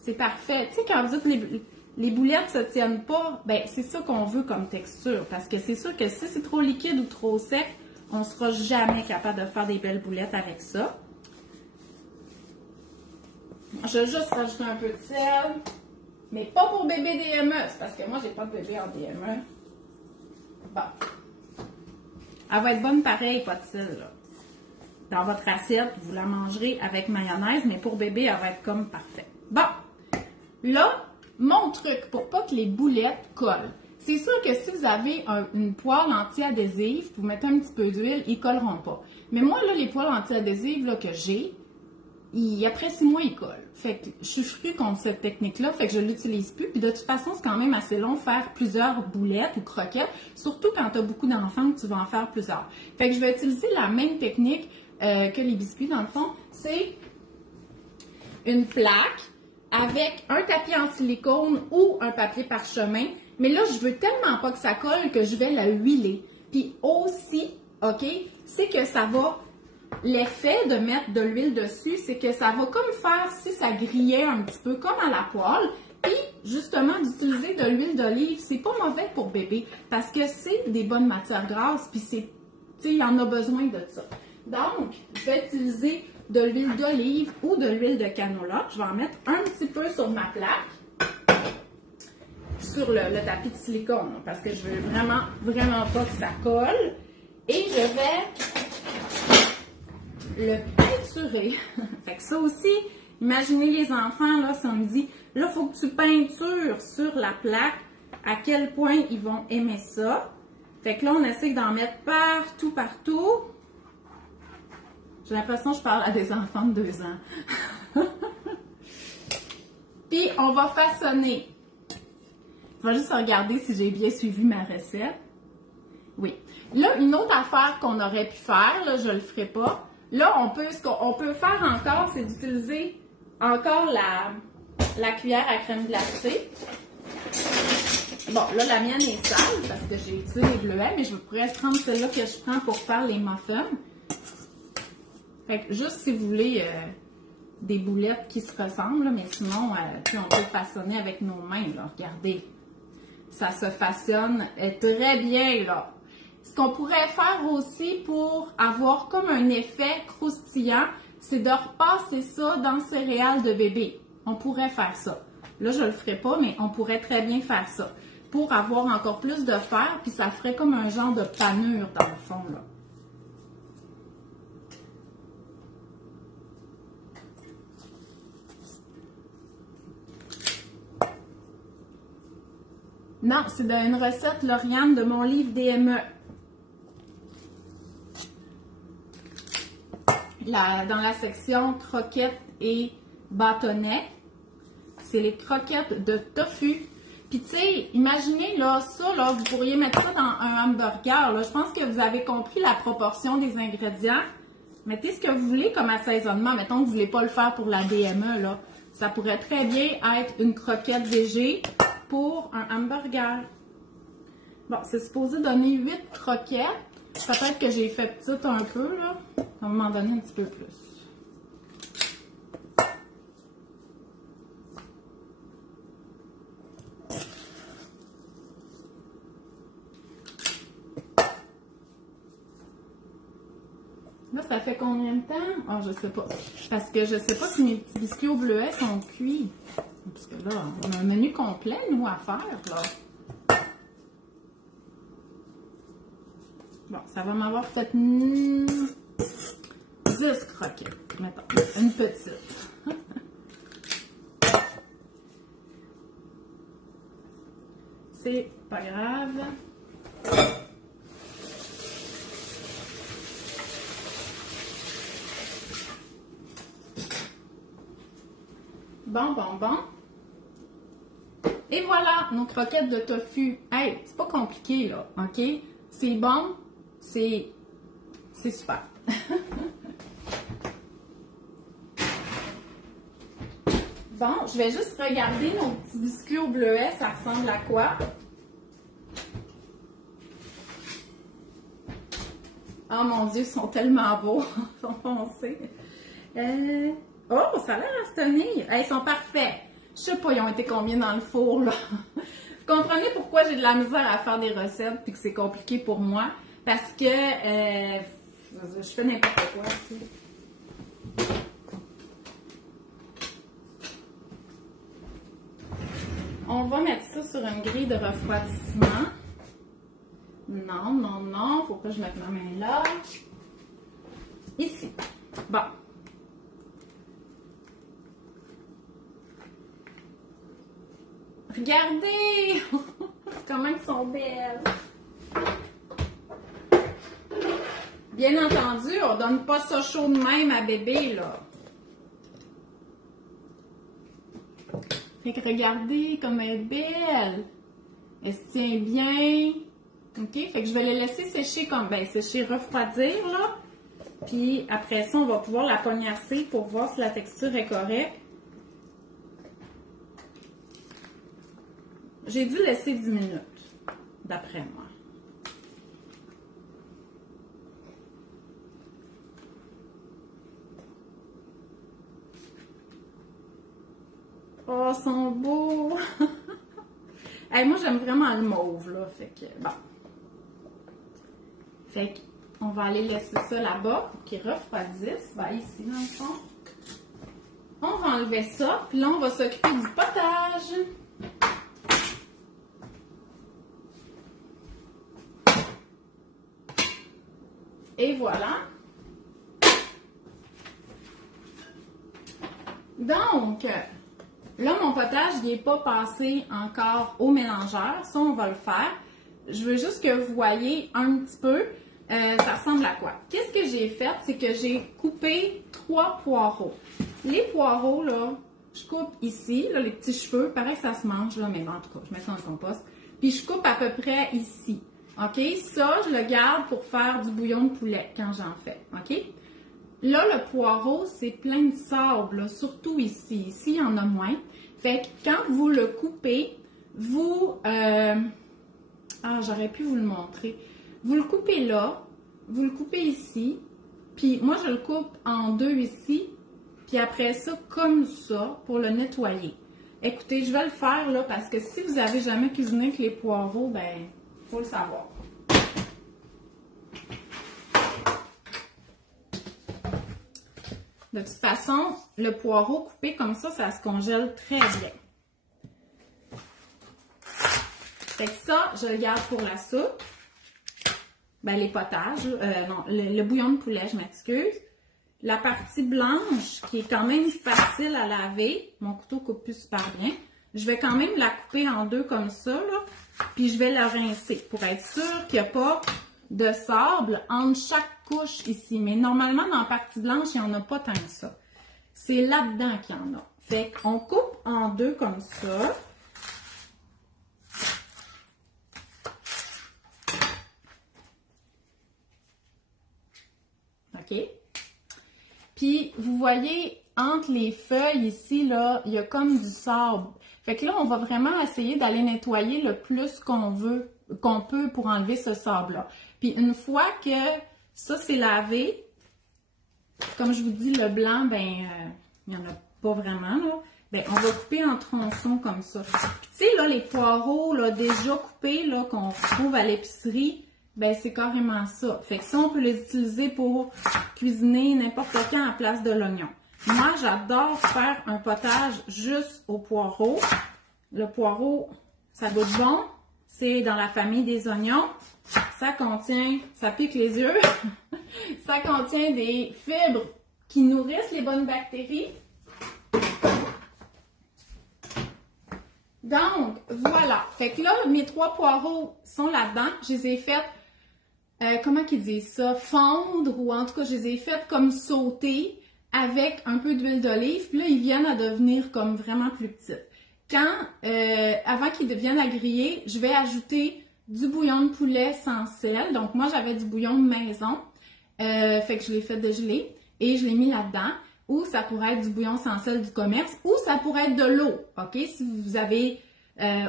C'est parfait. Tu sais, quand vous dites les boulettes ne se tiennent pas, ben c'est ça qu'on veut comme texture. Parce que c'est sûr que si c'est trop liquide ou trop sec, on ne sera jamais capable de faire des belles boulettes avec ça. Je vais juste rajouter un peu de sel. Mais pas pour bébé DME, c'est parce que moi, j'ai pas de bébé en DME. Bon. Elle va être bonne pareil, pas de sel, là. Dans votre assiette, vous la mangerez avec mayonnaise, mais pour bébé, elle va être comme parfaite. Bon. Là, mon truc pour pas que les boulettes collent. C'est sûr que si vous avez une poêle anti-adhésive, vous mettez un petit peu d'huile, ils colleront pas. Mais moi, là, les poêles anti-adhésives là, que j'ai, après 6 mois, ils collent. Fait que je suis frue contre cette technique-là, fait que je ne l'utilise plus. Puis de toute façon, c'est quand même assez long de faire plusieurs boulettes ou croquettes, surtout quand tu as beaucoup d'enfants que tu vas en faire plusieurs. Fait que je vais utiliser la même technique que les biscuits, dans le fond. C'est une plaque avec un tapis en silicone ou un papier parchemin. Mais là, je veux tellement pas que ça colle que je vais la huiler. Puis aussi, OK, c'est que ça va... L'effet de mettre de l'huile dessus, c'est que ça va comme faire si ça grillait un petit peu comme à la poêle. Puis, justement, d'utiliser de l'huile d'olive, c'est pas mauvais pour bébé parce que c'est des bonnes matières grasses, puis c'est, tu sais, il en a besoin de ça. Donc, je vais utiliser de l'huile d'olive ou de l'huile de canola. Je vais en mettre un petit peu sur ma plaque, sur le tapis de silicone, parce que je veux vraiment, vraiment pas que ça colle. Et je vais le peinturer. Fait que ça aussi, imaginez les enfants, là, si on me dit, là, il faut que tu peintures sur la plaque, à quel point ils vont aimer ça. Fait que là, on essaie d'en mettre partout, partout. J'ai l'impression que je parle à des enfants de 2 ans. Puis, on va façonner. Je vais juste regarder si j'ai bien suivi ma recette. Oui. Là, une autre affaire qu'on aurait pu faire, là, je ne le ferai pas. Là, ce qu'on peut faire encore, c'est d'utiliser encore la cuillère à crème glacée. Bon, là, la mienne est sale parce que j'ai utilisé les bleuets, mais je pourrais prendre celle-là que je prends pour faire les muffins. Fait que juste si vous voulez des boulettes qui se ressemblent, là, mais sinon, on peut façonner avec nos mains, là. Regardez. Ça se façonne très bien, là. Ce qu'on pourrait faire aussi pour avoir comme un effet croustillant, c'est de repasser ça dans le céréales de bébé. On pourrait faire ça. Là, je le ferai pas, mais on pourrait très bien faire ça pour avoir encore plus de fer, puis ça ferait comme un genre de panure dans le fond, là. Non, c'est une recette Lauriane de mon livre DME. Dans la section croquettes et bâtonnets, c'est les croquettes de tofu. Puis tu sais, imaginez là, ça, là, vous pourriez mettre ça dans un hamburger. Là. Je pense que vous avez compris la proportion des ingrédients. Mettez ce que vous voulez comme assaisonnement. Mettons que vous ne voulez pas le faire pour la DME. Là. Ça pourrait très bien être une croquette végé pour un hamburger. Bon, c'est supposé donner 8 croquettes. Peut-être que j'ai fait petite un peu, là. On va m'en donner un petit peu plus. Là, ça fait combien de temps? Ah, je sais pas. Parce que je sais pas si mes petits biscuits au bleuet sont cuits. Parce que là, on a un menu complet, nous, à faire, là. Bon, ça va m'avoir fait 10 croquettes. Mettons, une petite. C'est pas grave. Bon. Et voilà, nos croquettes de tofu. Hey, c'est pas compliqué, là, OK? C'est bon, c'est super. Bon, je vais juste regarder nos petits biscuits au bleuet, ça ressemble à quoi? Oh mon Dieu, ils sont tellement beaux, ils sont foncés. Oh, ça a l'air à se tenir. Ils sont parfaits. Je sais pas, ils ont été combien dans le four, là. Vous comprenez pourquoi j'ai de la misère à faire des recettes et que c'est compliqué pour moi? Parce que je fais n'importe quoi, tu sais. On va mettre ça sur une grille de refroidissement. Non, faut pas que je mette ma main là. Ici. Bon. Regardez comment elles sont belles. Bien entendu, on donne pas ça chaud de même à bébé, là. Fait que regardez comme elle est belle. Elle se tient bien. OK? Fait que je vais la laisser sécher comme, sécher, refroidir, là. Puis après ça, on va pouvoir la pognasser pour voir si la texture est correcte. J'ai dû laisser 10 minutes, d'après moi. Oh, ils sont beaux! Hey, moi, j'aime vraiment le mauve, là. Fait que, bon. Fait qu'on va aller laisser ça là-bas pour qu'il refroidisse. Ici, dans le fond. On va enlever ça, puis là, on va s'occuper du potage. Et voilà. Donc, là, mon potage, il n'est pas passé encore au mélangeur. Ça, on va le faire. Je veux juste que vous voyez un petit peu, ça ressemble à quoi. Qu'est-ce que j'ai fait? C'est que j'ai coupé 3 poireaux. Les poireaux, là, je coupe ici, là, les petits cheveux. Pareil que ça se mange, là, mais bon, en tout cas, je mets ça dans le compost. Puis, je coupe à peu près ici. OK? Ça, je le garde pour faire du bouillon de poulet quand j'en fais. OK? Là, le poireau, c'est plein de sable, là, surtout ici. Ici, il y en a moins. Fait que quand vous le coupez, vous... j'aurais pu vous le montrer. Vous le coupez là, vous le coupez ici, puis moi, je le coupe en 2 ici, puis après ça, comme ça, pour le nettoyer. Écoutez, je vais le faire, là, parce que si vous n'avez jamais cuisiné avec les poireaux, ben, faut le savoir. De toute façon, le poireau coupé comme ça se congèle très bien. Fait que ça, je le garde pour la soupe. Ben, les potages, non, le bouillon de poulet, je m'excuse. La partie blanche, qui est quand même facile à laver, mon couteau coupe plus super bien. Je vais quand même la couper en deux comme ça, là. Puis je vais la rincer pour être sûre qu'il n'y a pas de sable entre chaque couche ici. Mais normalement, dans la partie blanche, il n'y en a pas tant que ça. C'est là-dedans qu'il y en a. Fait qu'on coupe en deux comme ça. OK? Puis, vous voyez, entre les feuilles ici, là, il y a comme du sable. Fait que là, on va vraiment essayer d'aller nettoyer le plus qu'on peut pour enlever ce sable-là. Puis, une fois que ça, c'est lavé, comme je vous dis, le blanc, ben, il n'y en a pas vraiment, là. Ben, on va couper en tronçons comme ça. Puis, tu sais, là, les poireaux, là, déjà coupés, là, qu'on trouve à l'épicerie, ben, c'est carrément ça. Fait que ça, on peut les utiliser pour cuisiner n'importe quand à place de l'oignon. Moi, j'adore faire un potage juste au poireau. Le poireau, ça goûte bon. C'est dans la famille des oignons. Ça contient, ça pique les yeux. Ça contient des fibres qui nourrissent les bonnes bactéries. Donc, voilà. Fait que là, mes 3 poireaux sont là-dedans. Je les ai fait, comment qu'ils disent ça? Fondre, ou en tout cas, je les ai fait comme sauter avec un peu d'huile d'olive. Puis là, ils viennent à devenir comme vraiment plus petites. Avant qu'ils deviennent à griller, je vais ajouter du bouillon de poulet sans sel. Donc, moi, j'avais du bouillon de maison. Fait que je l'ai fait dégeler et je l'ai mis là-dedans. Ou ça pourrait être du bouillon sans sel du commerce, ou ça pourrait être de l'eau, OK? Si vous avez,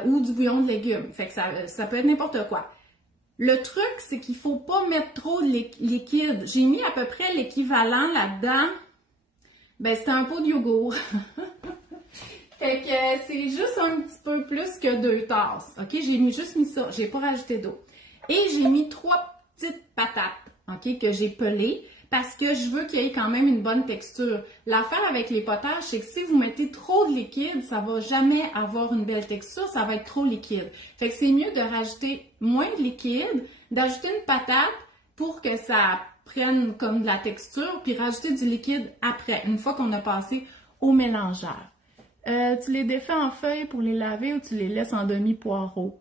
ou du bouillon de légumes. Fait que ça peut être n'importe quoi. Le truc, c'est qu'il ne faut pas mettre trop de liquide. J'ai mis à peu près l'équivalent là-dedans. Ben, c'était un pot de yogourt. Fait que c'est juste un petit peu plus que 2 tasses. OK? J'ai juste mis ça. J'ai pas rajouté d'eau. Et j'ai mis 3 petites patates, OK? Que j'ai pelées. Parce que je veux qu'il y ait quand même une bonne texture. L'affaire avec les potages, c'est que si vous mettez trop de liquide, ça va jamais avoir une belle texture, ça va être trop liquide. Fait que c'est mieux de rajouter moins de liquide, d'ajouter une patate pour que ça prenne comme de la texture, puis rajouter du liquide après, une fois qu'on a passé au mélangeur. Tu les défais en feuilles pour les laver ou tu les laisses en demi-poireaux?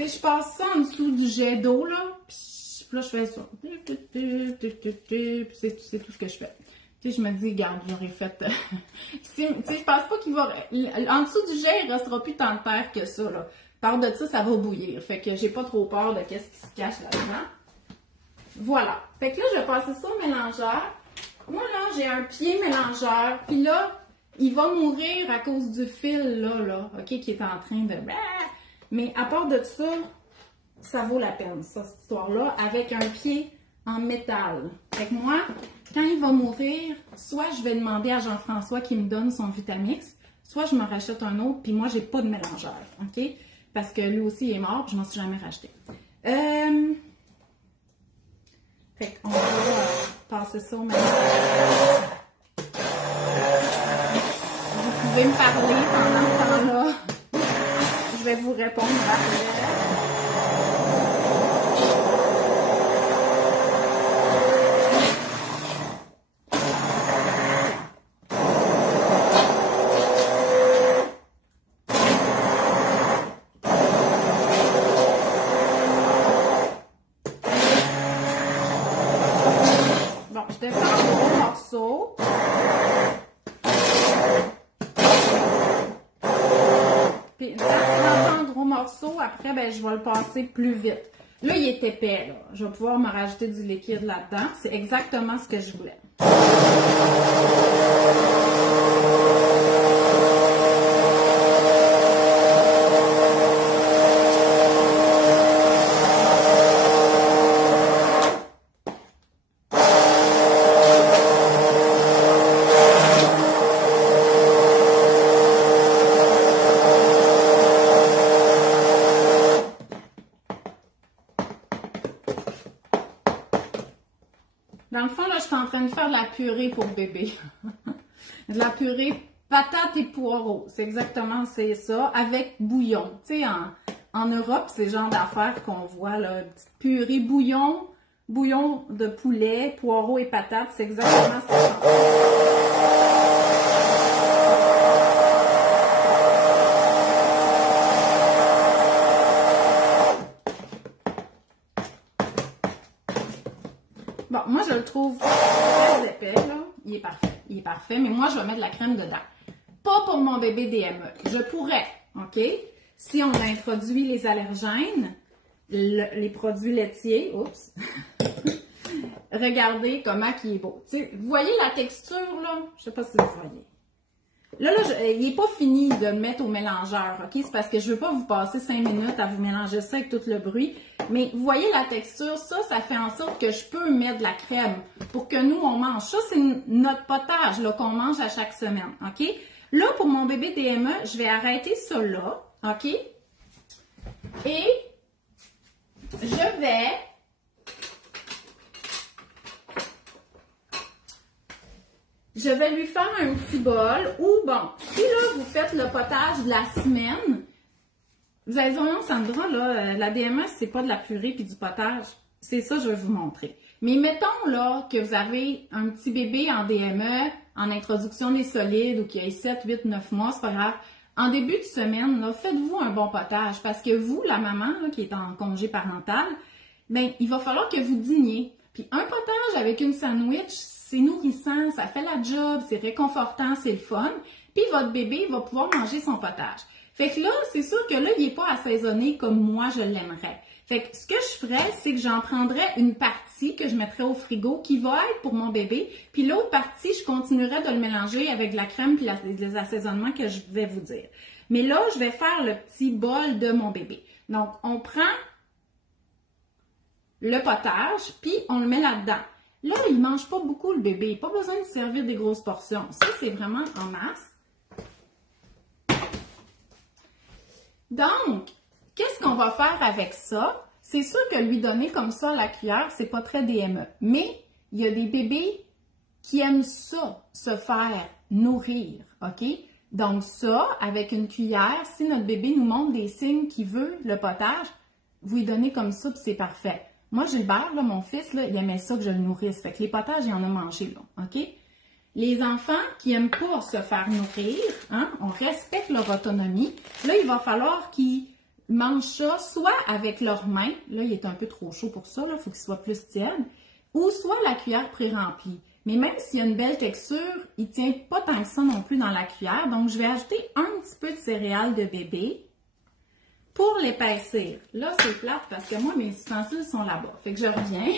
Tu sais, je passe ça en dessous du jet d'eau, là, puis là, je fais ça. Puis c'est tout ce que je fais. Tu sais, je me dis, regarde, j'aurais fait... tu sais, je pense pas qu'il va... En dessous du jet, il restera plus tant de terre que ça, là. Par de ça va bouillir. Fait que j'ai pas trop peur de qu'est-ce qui se cache là-dedans. Voilà. Fait que là, je vais passer ça au mélangeur. Moi, là, j'ai un pied mélangeur. Puis là, il va mourir à cause du fil, là, OK, qui est en train de... Mais à part de ça, ça vaut la peine, ça, cette histoire-là, avec un pied en métal. Fait que moi, quand il va mourir, soit je vais demander à Jean-François qu'il me donne son Vitamix, soit je me rachète un autre, puis moi, j'ai pas de mélangeur, OK? Parce que lui aussi, il est mort, puis je m'en suis jamais racheté. Fait qu'on va passer ça au mélangeur. Vous pouvez me parler pendant ce temps-là. Je vais vous répondre après. Bon, je défais en gros morceaux. Puis, dans ce gros morceau, après, ben, je vais le passer plus vite. Là, il est épais, là. Je vais pouvoir me rajouter du liquide là-dedans. C'est exactement ce que je voulais. Dans le fond, là, je suis en train de faire de la purée pour bébé. De la purée patates et poireaux. C'est exactement c'est ça, avec bouillon. Tu sais, en Europe, c'est le genre d'affaires qu'on voit, là, petite purée bouillon de poulet, poireaux et patates. C'est exactement ce que Bon, moi, je le trouve très épais, là. Il est parfait. Il est parfait, mais moi, je vais mettre de la crème dedans. Pas pour mon bébé DME. Je pourrais, OK? Si on introduit les allergènes, les produits laitiers, oups, regardez comment il est beau. T'sais, vous voyez la texture, là? Je sais pas si vous voyez. Là, il n'est pas fini de le mettre au mélangeur, OK? C'est parce que je ne veux pas vous passer 5 minutes à vous mélanger ça avec tout le bruit. Mais vous voyez la texture, ça fait en sorte que je peux mettre de la crème pour que nous, on mange. Ça, c'est notre potage qu'on mange à chaque semaine, OK? Là, pour mon bébé DME, je vais arrêter ça là, OK? Et je vais lui faire un petit bol ou, bon, si là, vous faites le potage de la semaine, vous allez dire, non, Sandra, là, la DME, c'est pas de la purée puis du potage. C'est ça que je vais vous montrer. Mais mettons, là, que vous avez un petit bébé en DME, en introduction des solides, ou qui a 7, 8, 9 mois, c'est pas grave. En début de semaine, là, faites-vous un bon potage, parce que vous, la maman, là, qui est en congé parental, ben, il va falloir que vous dîniez. Puis un potage avec une sandwich, c'est nourrissant, ça fait la job, c'est réconfortant, c'est le fun. Puis votre bébé va pouvoir manger son potage. Fait que là, c'est sûr que là, il n'est pas assaisonné comme moi je l'aimerais. Fait que ce que je ferais, c'est que j'en prendrais une partie que je mettrais au frigo qui va être pour mon bébé. Puis l'autre partie, je continuerais de le mélanger avec de la crème puis les assaisonnements que je vais vous dire. Mais là, je vais faire le petit bol de mon bébé. Donc, on prend le potage, puis on le met là-dedans. Là, il ne mange pas beaucoup le bébé. Pas besoin de servir des grosses portions. Ça, c'est vraiment en masse. Donc, qu'est-ce qu'on va faire avec ça? C'est sûr que lui donner comme ça à la cuillère, c'est pas très DME. Mais il y a des bébés qui aiment ça, se faire nourrir, OK? Donc ça, avec une cuillère, si notre bébé nous montre des signes qu'il veut le potage, vous lui donnez comme ça, puis c'est parfait. Moi, Gilbert, là, mon fils, là, il aimait ça que je le nourrisse. Fait que les potages, il en a mangé, là, OK? Les enfants qui n'aiment pas se faire nourrir, hein, on respecte leur autonomie. Là, il va falloir qu'ils mangent ça soit avec leurs mains, là, il est un peu trop chaud pour ça, il faut qu'il soit plus tiède, ou soit la cuillère pré-remplie. Mais même s'il y a une belle texture, il ne tient pas tant que ça non plus dans la cuillère. Donc, je vais ajouter un petit peu de céréales de bébé pour l'épaissir. Là, c'est plate parce que moi, mes ustensiles sont là-bas. Fait que je reviens.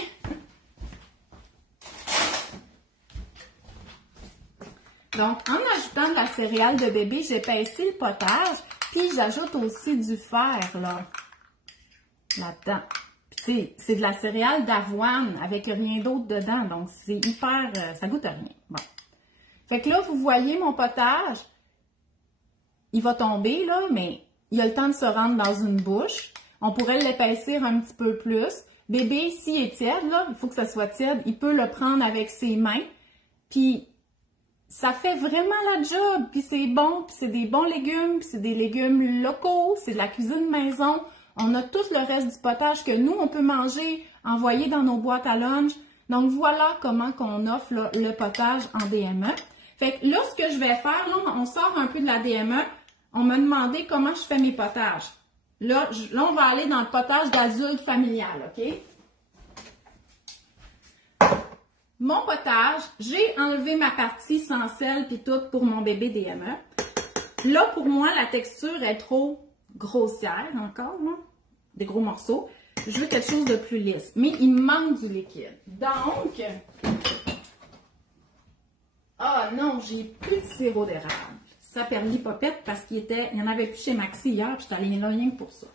Donc, en ajoutant de la céréale de bébé, j'épaissis le potage, puis j'ajoute aussi du fer, là-dedans. Puis, c'est de la céréale d'avoine avec rien d'autre dedans, donc c'est hyper, ça goûte à rien. Bon. Fait que là, vous voyez mon potage, il va tomber, là, mais il a le temps de se rendre dans une bouche. On pourrait l'épaissir un petit peu plus. Bébé, s'il est tiède, là, il faut que ça soit tiède, il peut le prendre avec ses mains, puis ça fait vraiment la job, puis c'est bon, puis c'est des bons légumes, puis c'est des légumes locaux, c'est de la cuisine maison. On a tout le reste du potage que nous, on peut manger, envoyer dans nos boîtes à lunch. Donc, voilà comment qu'on offre là, le potage en DME. Fait que là, ce que je vais faire, là, on sort un peu de la DME. On m'a demandé comment je fais mes potages. Là, on va aller dans le potage d'adulte familial, OK? Mon potage, j'ai enlevé ma partie sans sel puis tout pour mon bébé DME. Là, pour moi, la texture est trop grossière encore, là. Des gros morceaux. Je veux quelque chose de plus lisse. Mais il me manque du liquide. Donc, ah non, j'ai plus de sirop d'érable. Ça perlipopette parce qu'il y en avait plus chez Maxi hier, puis j'étais allée là rien que pour ça.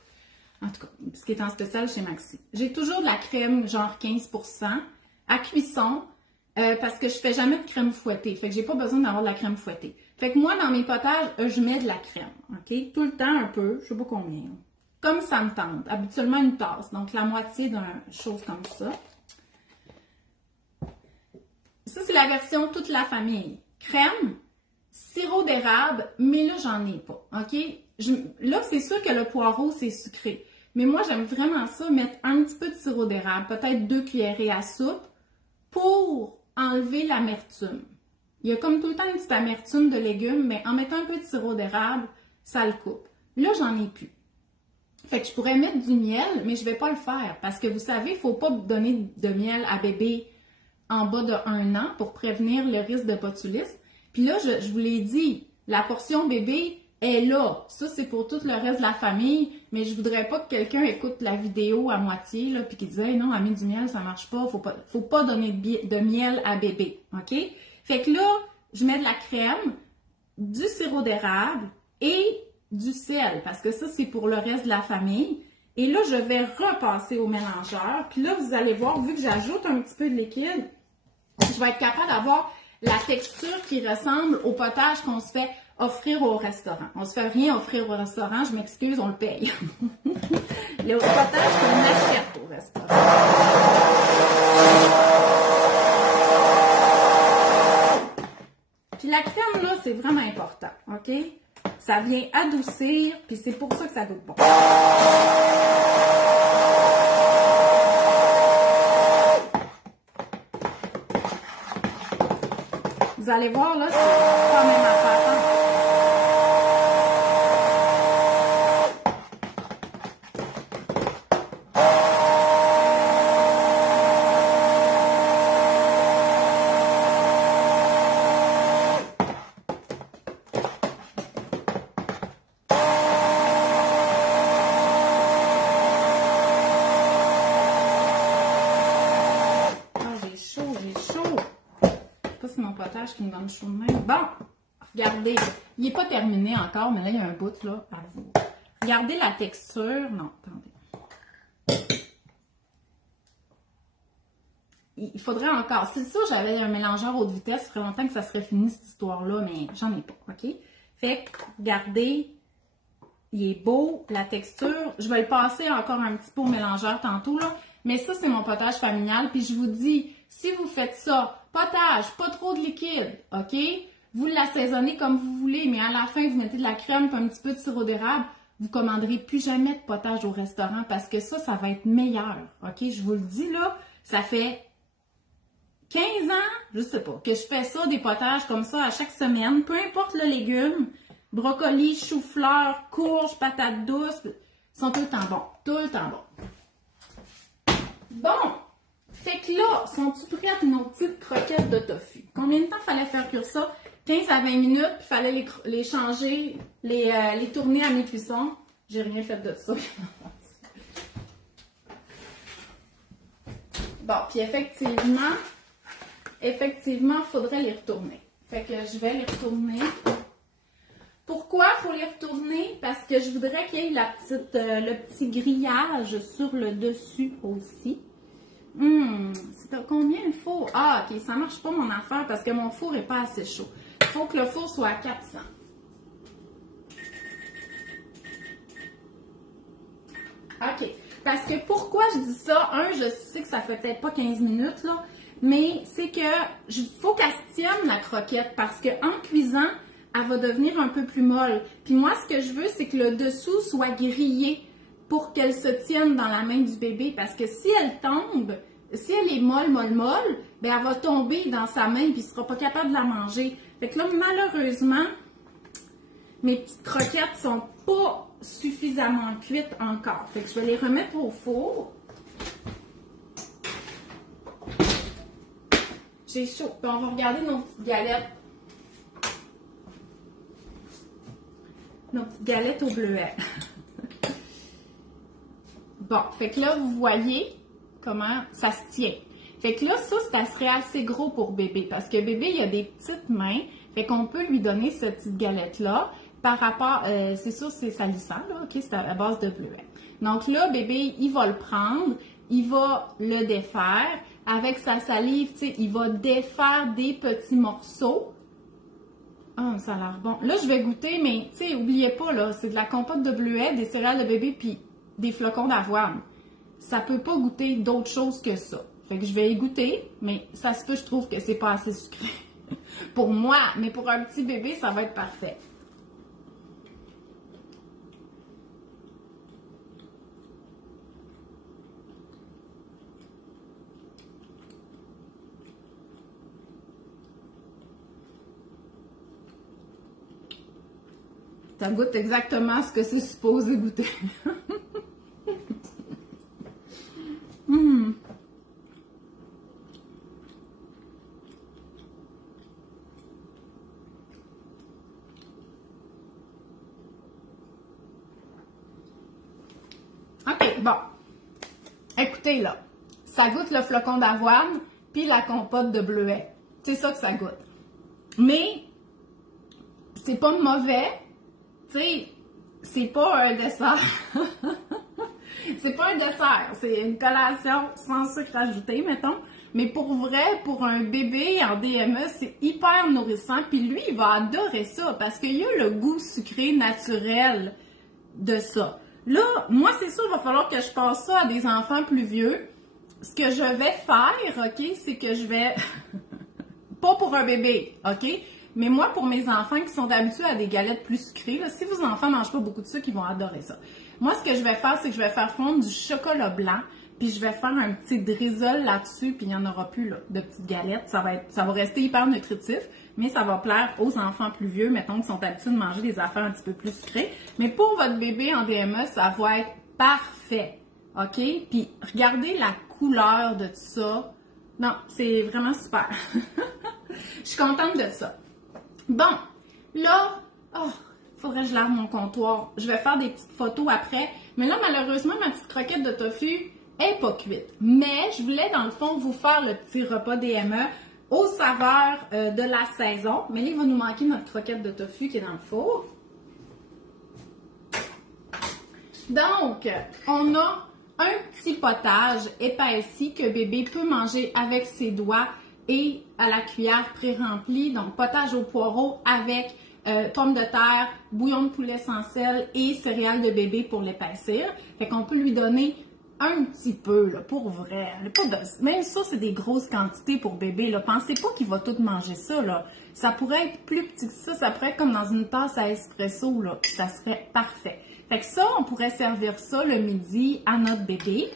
En tout cas, ce qui est en spécial chez Maxi. J'ai toujours de la crème, genre 15%, à cuisson, parce que je fais jamais de crème fouettée. Fait que j'ai pas besoin d'avoir de la crème fouettée. Fait que moi, dans mes potages, je mets de la crème, OK? Tout le temps un peu, je sais pas combien. Comme ça me tente. Habituellement une tasse, donc la moitié d'une chose comme ça. Ça, c'est la version toute la famille. Crème, Sirop d'érable, mais là, j'en ai pas, OK? Là, c'est sûr que le poireau, c'est sucré. Mais moi, j'aime vraiment ça, mettre un petit peu de sirop d'érable, peut-être 2 cuillerées à soupe, pour enlever l'amertume. Il y a comme tout le temps une petite amertume de légumes, mais en mettant un peu de sirop d'érable, ça le coupe. Là, j'en ai plus. Fait que je pourrais mettre du miel, mais je vais pas le faire, parce que vous savez, il faut pas donner de miel à bébé en bas de 1 an pour prévenir le risque de botulisme. Puis là, je vous l'ai dit, la portion bébé est là. Ça, c'est pour tout le reste de la famille, mais je voudrais pas que quelqu'un écoute la vidéo à moitié, là, puis qu'il dise hey, « Non, elle met du miel, ça marche pas. Faut pas donner de miel à bébé. » OK? Fait que là, je mets de la crème, du sirop d'érable et du sel, parce que ça, c'est pour le reste de la famille. Et là, je vais repasser au mélangeur. Puis là, vous allez voir, vu que j'ajoute un petit peu de liquide, je vais être capable d'avoir la texture qui ressemble au potage qu'on se fait offrir au restaurant. On se fait rien offrir au restaurant, je m'excuse, on le paye. Le potage qu'on achète au restaurant. Puis la crème, là, c'est vraiment important, OK? Ça vient adoucir, puis c'est pour ça que ça goûte bon. Vous allez voir, là, c'est pas la même affaire. Qui me donne chaud de même. Bon, regardez, il n'est pas terminé encore, mais là, il y a un bout, là, à vous. Regardez la texture. Non, attendez. Il faudrait encore. C'est sûr, j'avais un mélangeur haute vitesse, ça ferait longtemps que ça serait fini, cette histoire-là, mais j'en ai pas, OK? Fait que, regardez, il est beau, la texture. Je vais le passer encore un petit peu au mélangeur tantôt, là, mais ça, c'est mon potage familial, puis je vous dis, si vous faites ça, potage, pas trop de liquide, OK? Vous l'assaisonnez comme vous voulez, mais à la fin, vous mettez de la crème et un petit peu de sirop d'érable. Vous ne commanderez plus jamais de potage au restaurant parce que ça va être meilleur, OK? Je vous le dis, là, ça fait 15 ans, je sais pas, que je fais ça, des potages comme ça à chaque semaine, peu importe le légume, brocoli, chou-fleur, courge, patates douces, ils sont tout le temps bons, tout le temps bons. Bon! Fait que là, sont-tu prêtes nos petites croquettes de tofu? Combien de temps fallait faire cuire ça? 15 à 20 minutes, puis il fallait les changer, les tourner à mi-cuisson. J'ai rien fait de ça. Bon, puis effectivement, il faudrait les retourner. Fait que je vais les retourner. Pourquoi il faut les retourner? Parce que je voudrais qu'il y ait le petit grillage sur le dessus aussi. C'est combien il faut? Ah, ok, ça marche pas mon affaire parce que mon four n'est pas assez chaud. Il faut que le four soit à 400. Ok, parce que pourquoi je dis ça? Je sais que ça fait peut-être pas 15 minutes, là, mais c'est que faut qu'elle se tienne, la croquette, parce qu'en cuisant, elle va devenir un peu plus molle. Puis moi, ce que je veux, c'est que le dessous soit grillé pour qu'elle se tienne dans la main du bébé. Parce que si elle tombe, si elle est molle, ben elle va tomber dans sa main et il ne sera pas capable de la manger. Fait que là, malheureusement, mes petites croquettes sont pas suffisamment cuites encore. Fait que je vais les remettre au four. J'ai chaud. Puis on va regarder nos petites galettes. Nos petites galettes au bleuet. Bon, fait que là, vous voyez comment ça se tient. Fait que là, ça serait assez gros pour bébé. Parce que bébé, il a des petites mains. Fait qu'on peut lui donner cette petite galette-là. Par rapport, c'est sûr, c'est salissant, là, OK? C'est à base de bleuet. Donc là, bébé, il va le prendre. Il va le défaire. Avec sa salive, tu sais, il va défaire des petits morceaux. Ah, ça a l'air bon. Là, je vais goûter, mais, tu sais, oubliez pas, là, c'est de la compote de bleuet, des céréales de bébé, puis des flocons d'avoine. Ça peut pas goûter d'autre chose que ça. Fait que je vais y goûter, mais ça se peut, je trouve que c'est pas assez sucré. pour moi, mais pour un petit bébé, ça va être parfait. Ça goûte exactement ce que c'est supposé goûter. OK, bon. Écoutez, là, ça goûte le flocon d'avoine puis la compote de bleuet. C'est ça que ça goûte. Mais, c'est pas mauvais. Tu sais, c'est pas un dessert. C'est pas un dessert. C'est une collation sans sucre ajouté, mettons. Mais pour vrai, pour un bébé en DME, c'est hyper nourrissant. Puis lui, il va adorer ça parce qu'il y a le goût sucré naturel de ça. Là, moi, c'est sûr, il va falloir que je passe ça à des enfants plus vieux. Ce que je vais faire, OK, c'est que je vais... pas pour un bébé, OK? Mais moi, pour mes enfants qui sont habitués à des galettes plus sucrées, là, si vos enfants ne mangent pas beaucoup de sucre, ils vont adorer ça. Moi, ce que je vais faire, c'est que je vais faire fondre du chocolat blanc, puis je vais faire un petit drizzle là-dessus, puis il n'y en aura plus là, de petites galettes. Ça va rester hyper nutritif, mais ça va plaire aux enfants plus vieux, mettons, qui sont habitués de manger des affaires un petit peu plus sucrées. Mais pour votre bébé en DME, ça va être parfait, OK? Puis regardez la couleur de tout ça. Non, c'est vraiment super. Je suis contente de ça. Bon, là, faudrait que je lave mon comptoir. Je vais faire des petites photos après. Mais là, malheureusement, ma petite croquette de tofu n'est pas cuite. Mais je voulais, dans le fond, vous faire le petit repas DME aux saveurs de la saison. Mais là, il va nous manquer notre croquette de tofu qui est dans le four. Donc, on a un petit potage épaissi que bébé peut manger avec ses doigts et à la cuillère pré-remplie. Donc, potage au poireau avec pommes de terre, bouillon de poulet sans sel et céréales de bébé pour l'épaissir. Fait qu'on peut lui donner un petit peu, là, pour vrai. Même ça, c'est des grosses quantités pour bébé. Là. Pensez pas qu'il va tout manger ça. Là. Ça pourrait être plus petit que ça. Ça pourrait être comme dans une tasse à espresso. Là. Ça serait parfait. Fait que ça, on pourrait servir ça le midi à notre bébé.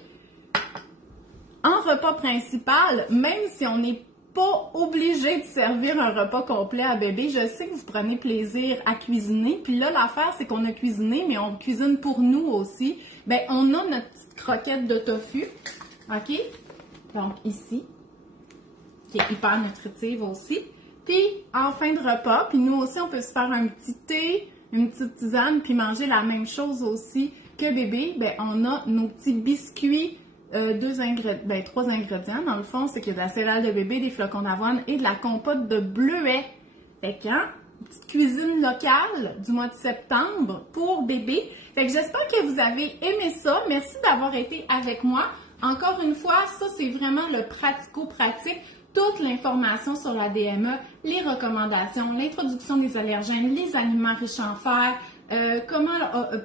En repas principal, même si on n'est pas obligé de servir un repas complet à bébé, je sais que vous prenez plaisir à cuisiner. Puis là, l'affaire, c'est qu'on a cuisiné, mais on cuisine pour nous aussi. Bien, on a notre petite croquette de tofu. OK? Donc, ici. Qui est hyper nutritive aussi. Puis, en fin de repas, puis nous aussi, on peut se faire un petit thé, une petite tisane, puis manger la même chose aussi que bébé. Bien, on a nos petits biscuits, 3 ingrédients. Dans le fond, c'est qu'il y a de la céréale de bébé, des flocons d'avoine et de la compote de bleuet. Fait que, une petite cuisine locale du mois de septembre pour bébé. Fait que j'espère que vous avez aimé ça. Merci d'avoir été avec moi. Encore une fois, ça, c'est vraiment le pratico-pratique. Toute l'information sur la DME, les recommandations, l'introduction des allergènes, les aliments riches en fer, comment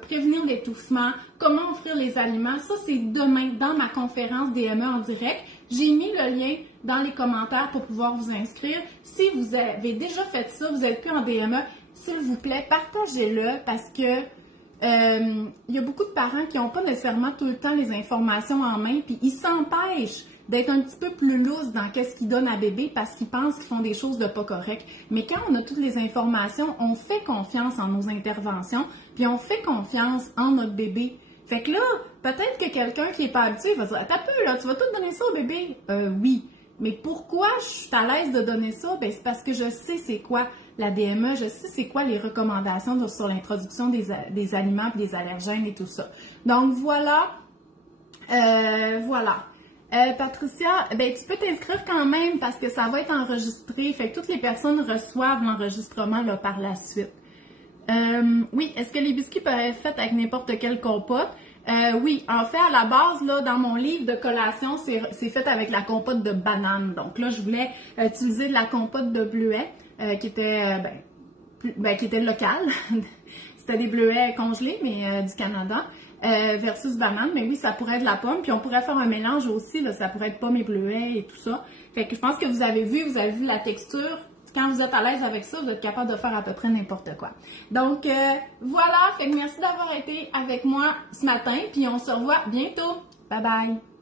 prévenir l'étouffement, comment offrir les aliments. Ça, c'est demain dans ma conférence DME en direct. J'ai mis le lien dans les commentaires pour pouvoir vous inscrire. Si vous avez déjà fait ça, vous n'êtes plus en DME, s'il vous plaît, partagez-le parce que il y a beaucoup de parents qui n'ont pas nécessairement tout le temps les informations en main, puis ils s'empêchent d'être un petit peu plus loose dans qu'est-ce qu'ils donnent à bébé parce qu'ils pensent qu'ils font des choses de pas correctes. Mais quand on a toutes les informations, on fait confiance en nos interventions, puis on fait confiance en notre bébé. Fait que là, peut-être que quelqu'un qui n'est pas habitué va dire « T'as peu, là, tu vas tout donner ça au bébé? » Oui. Mais pourquoi je suis à l'aise de donner ça? Ben, c'est parce que je sais c'est quoi la DME, je sais c'est quoi les recommandations sur l'introduction des aliments et des allergènes et tout ça. Donc, voilà. Voilà. Patricia, ben, tu peux t'inscrire quand même parce que ça va être enregistré. Fait que toutes les personnes reçoivent l'enregistrement là, par la suite. Oui, est-ce que les biscuits peuvent être faits avec n'importe quelle compote? Oui, en fait, à la base, là, dans mon livre de collation, c'est fait avec la compote de banane. Donc là, je voulais utiliser de la compote de bleuet qui était qui était locale. C'était des bleuets congelés, mais du Canada. Versus banane, mais oui, ça pourrait être de la pomme. Puis on pourrait faire un mélange aussi, là, ça pourrait être pomme et bleuet et tout ça. Fait que je pense que vous avez vu la texture. quand vous êtes à l'aise avec ça, vous êtes capable de faire à peu près n'importe quoi. Donc, voilà. Fait que merci d'avoir été avec moi ce matin. Puis on se revoit bientôt. Bye bye!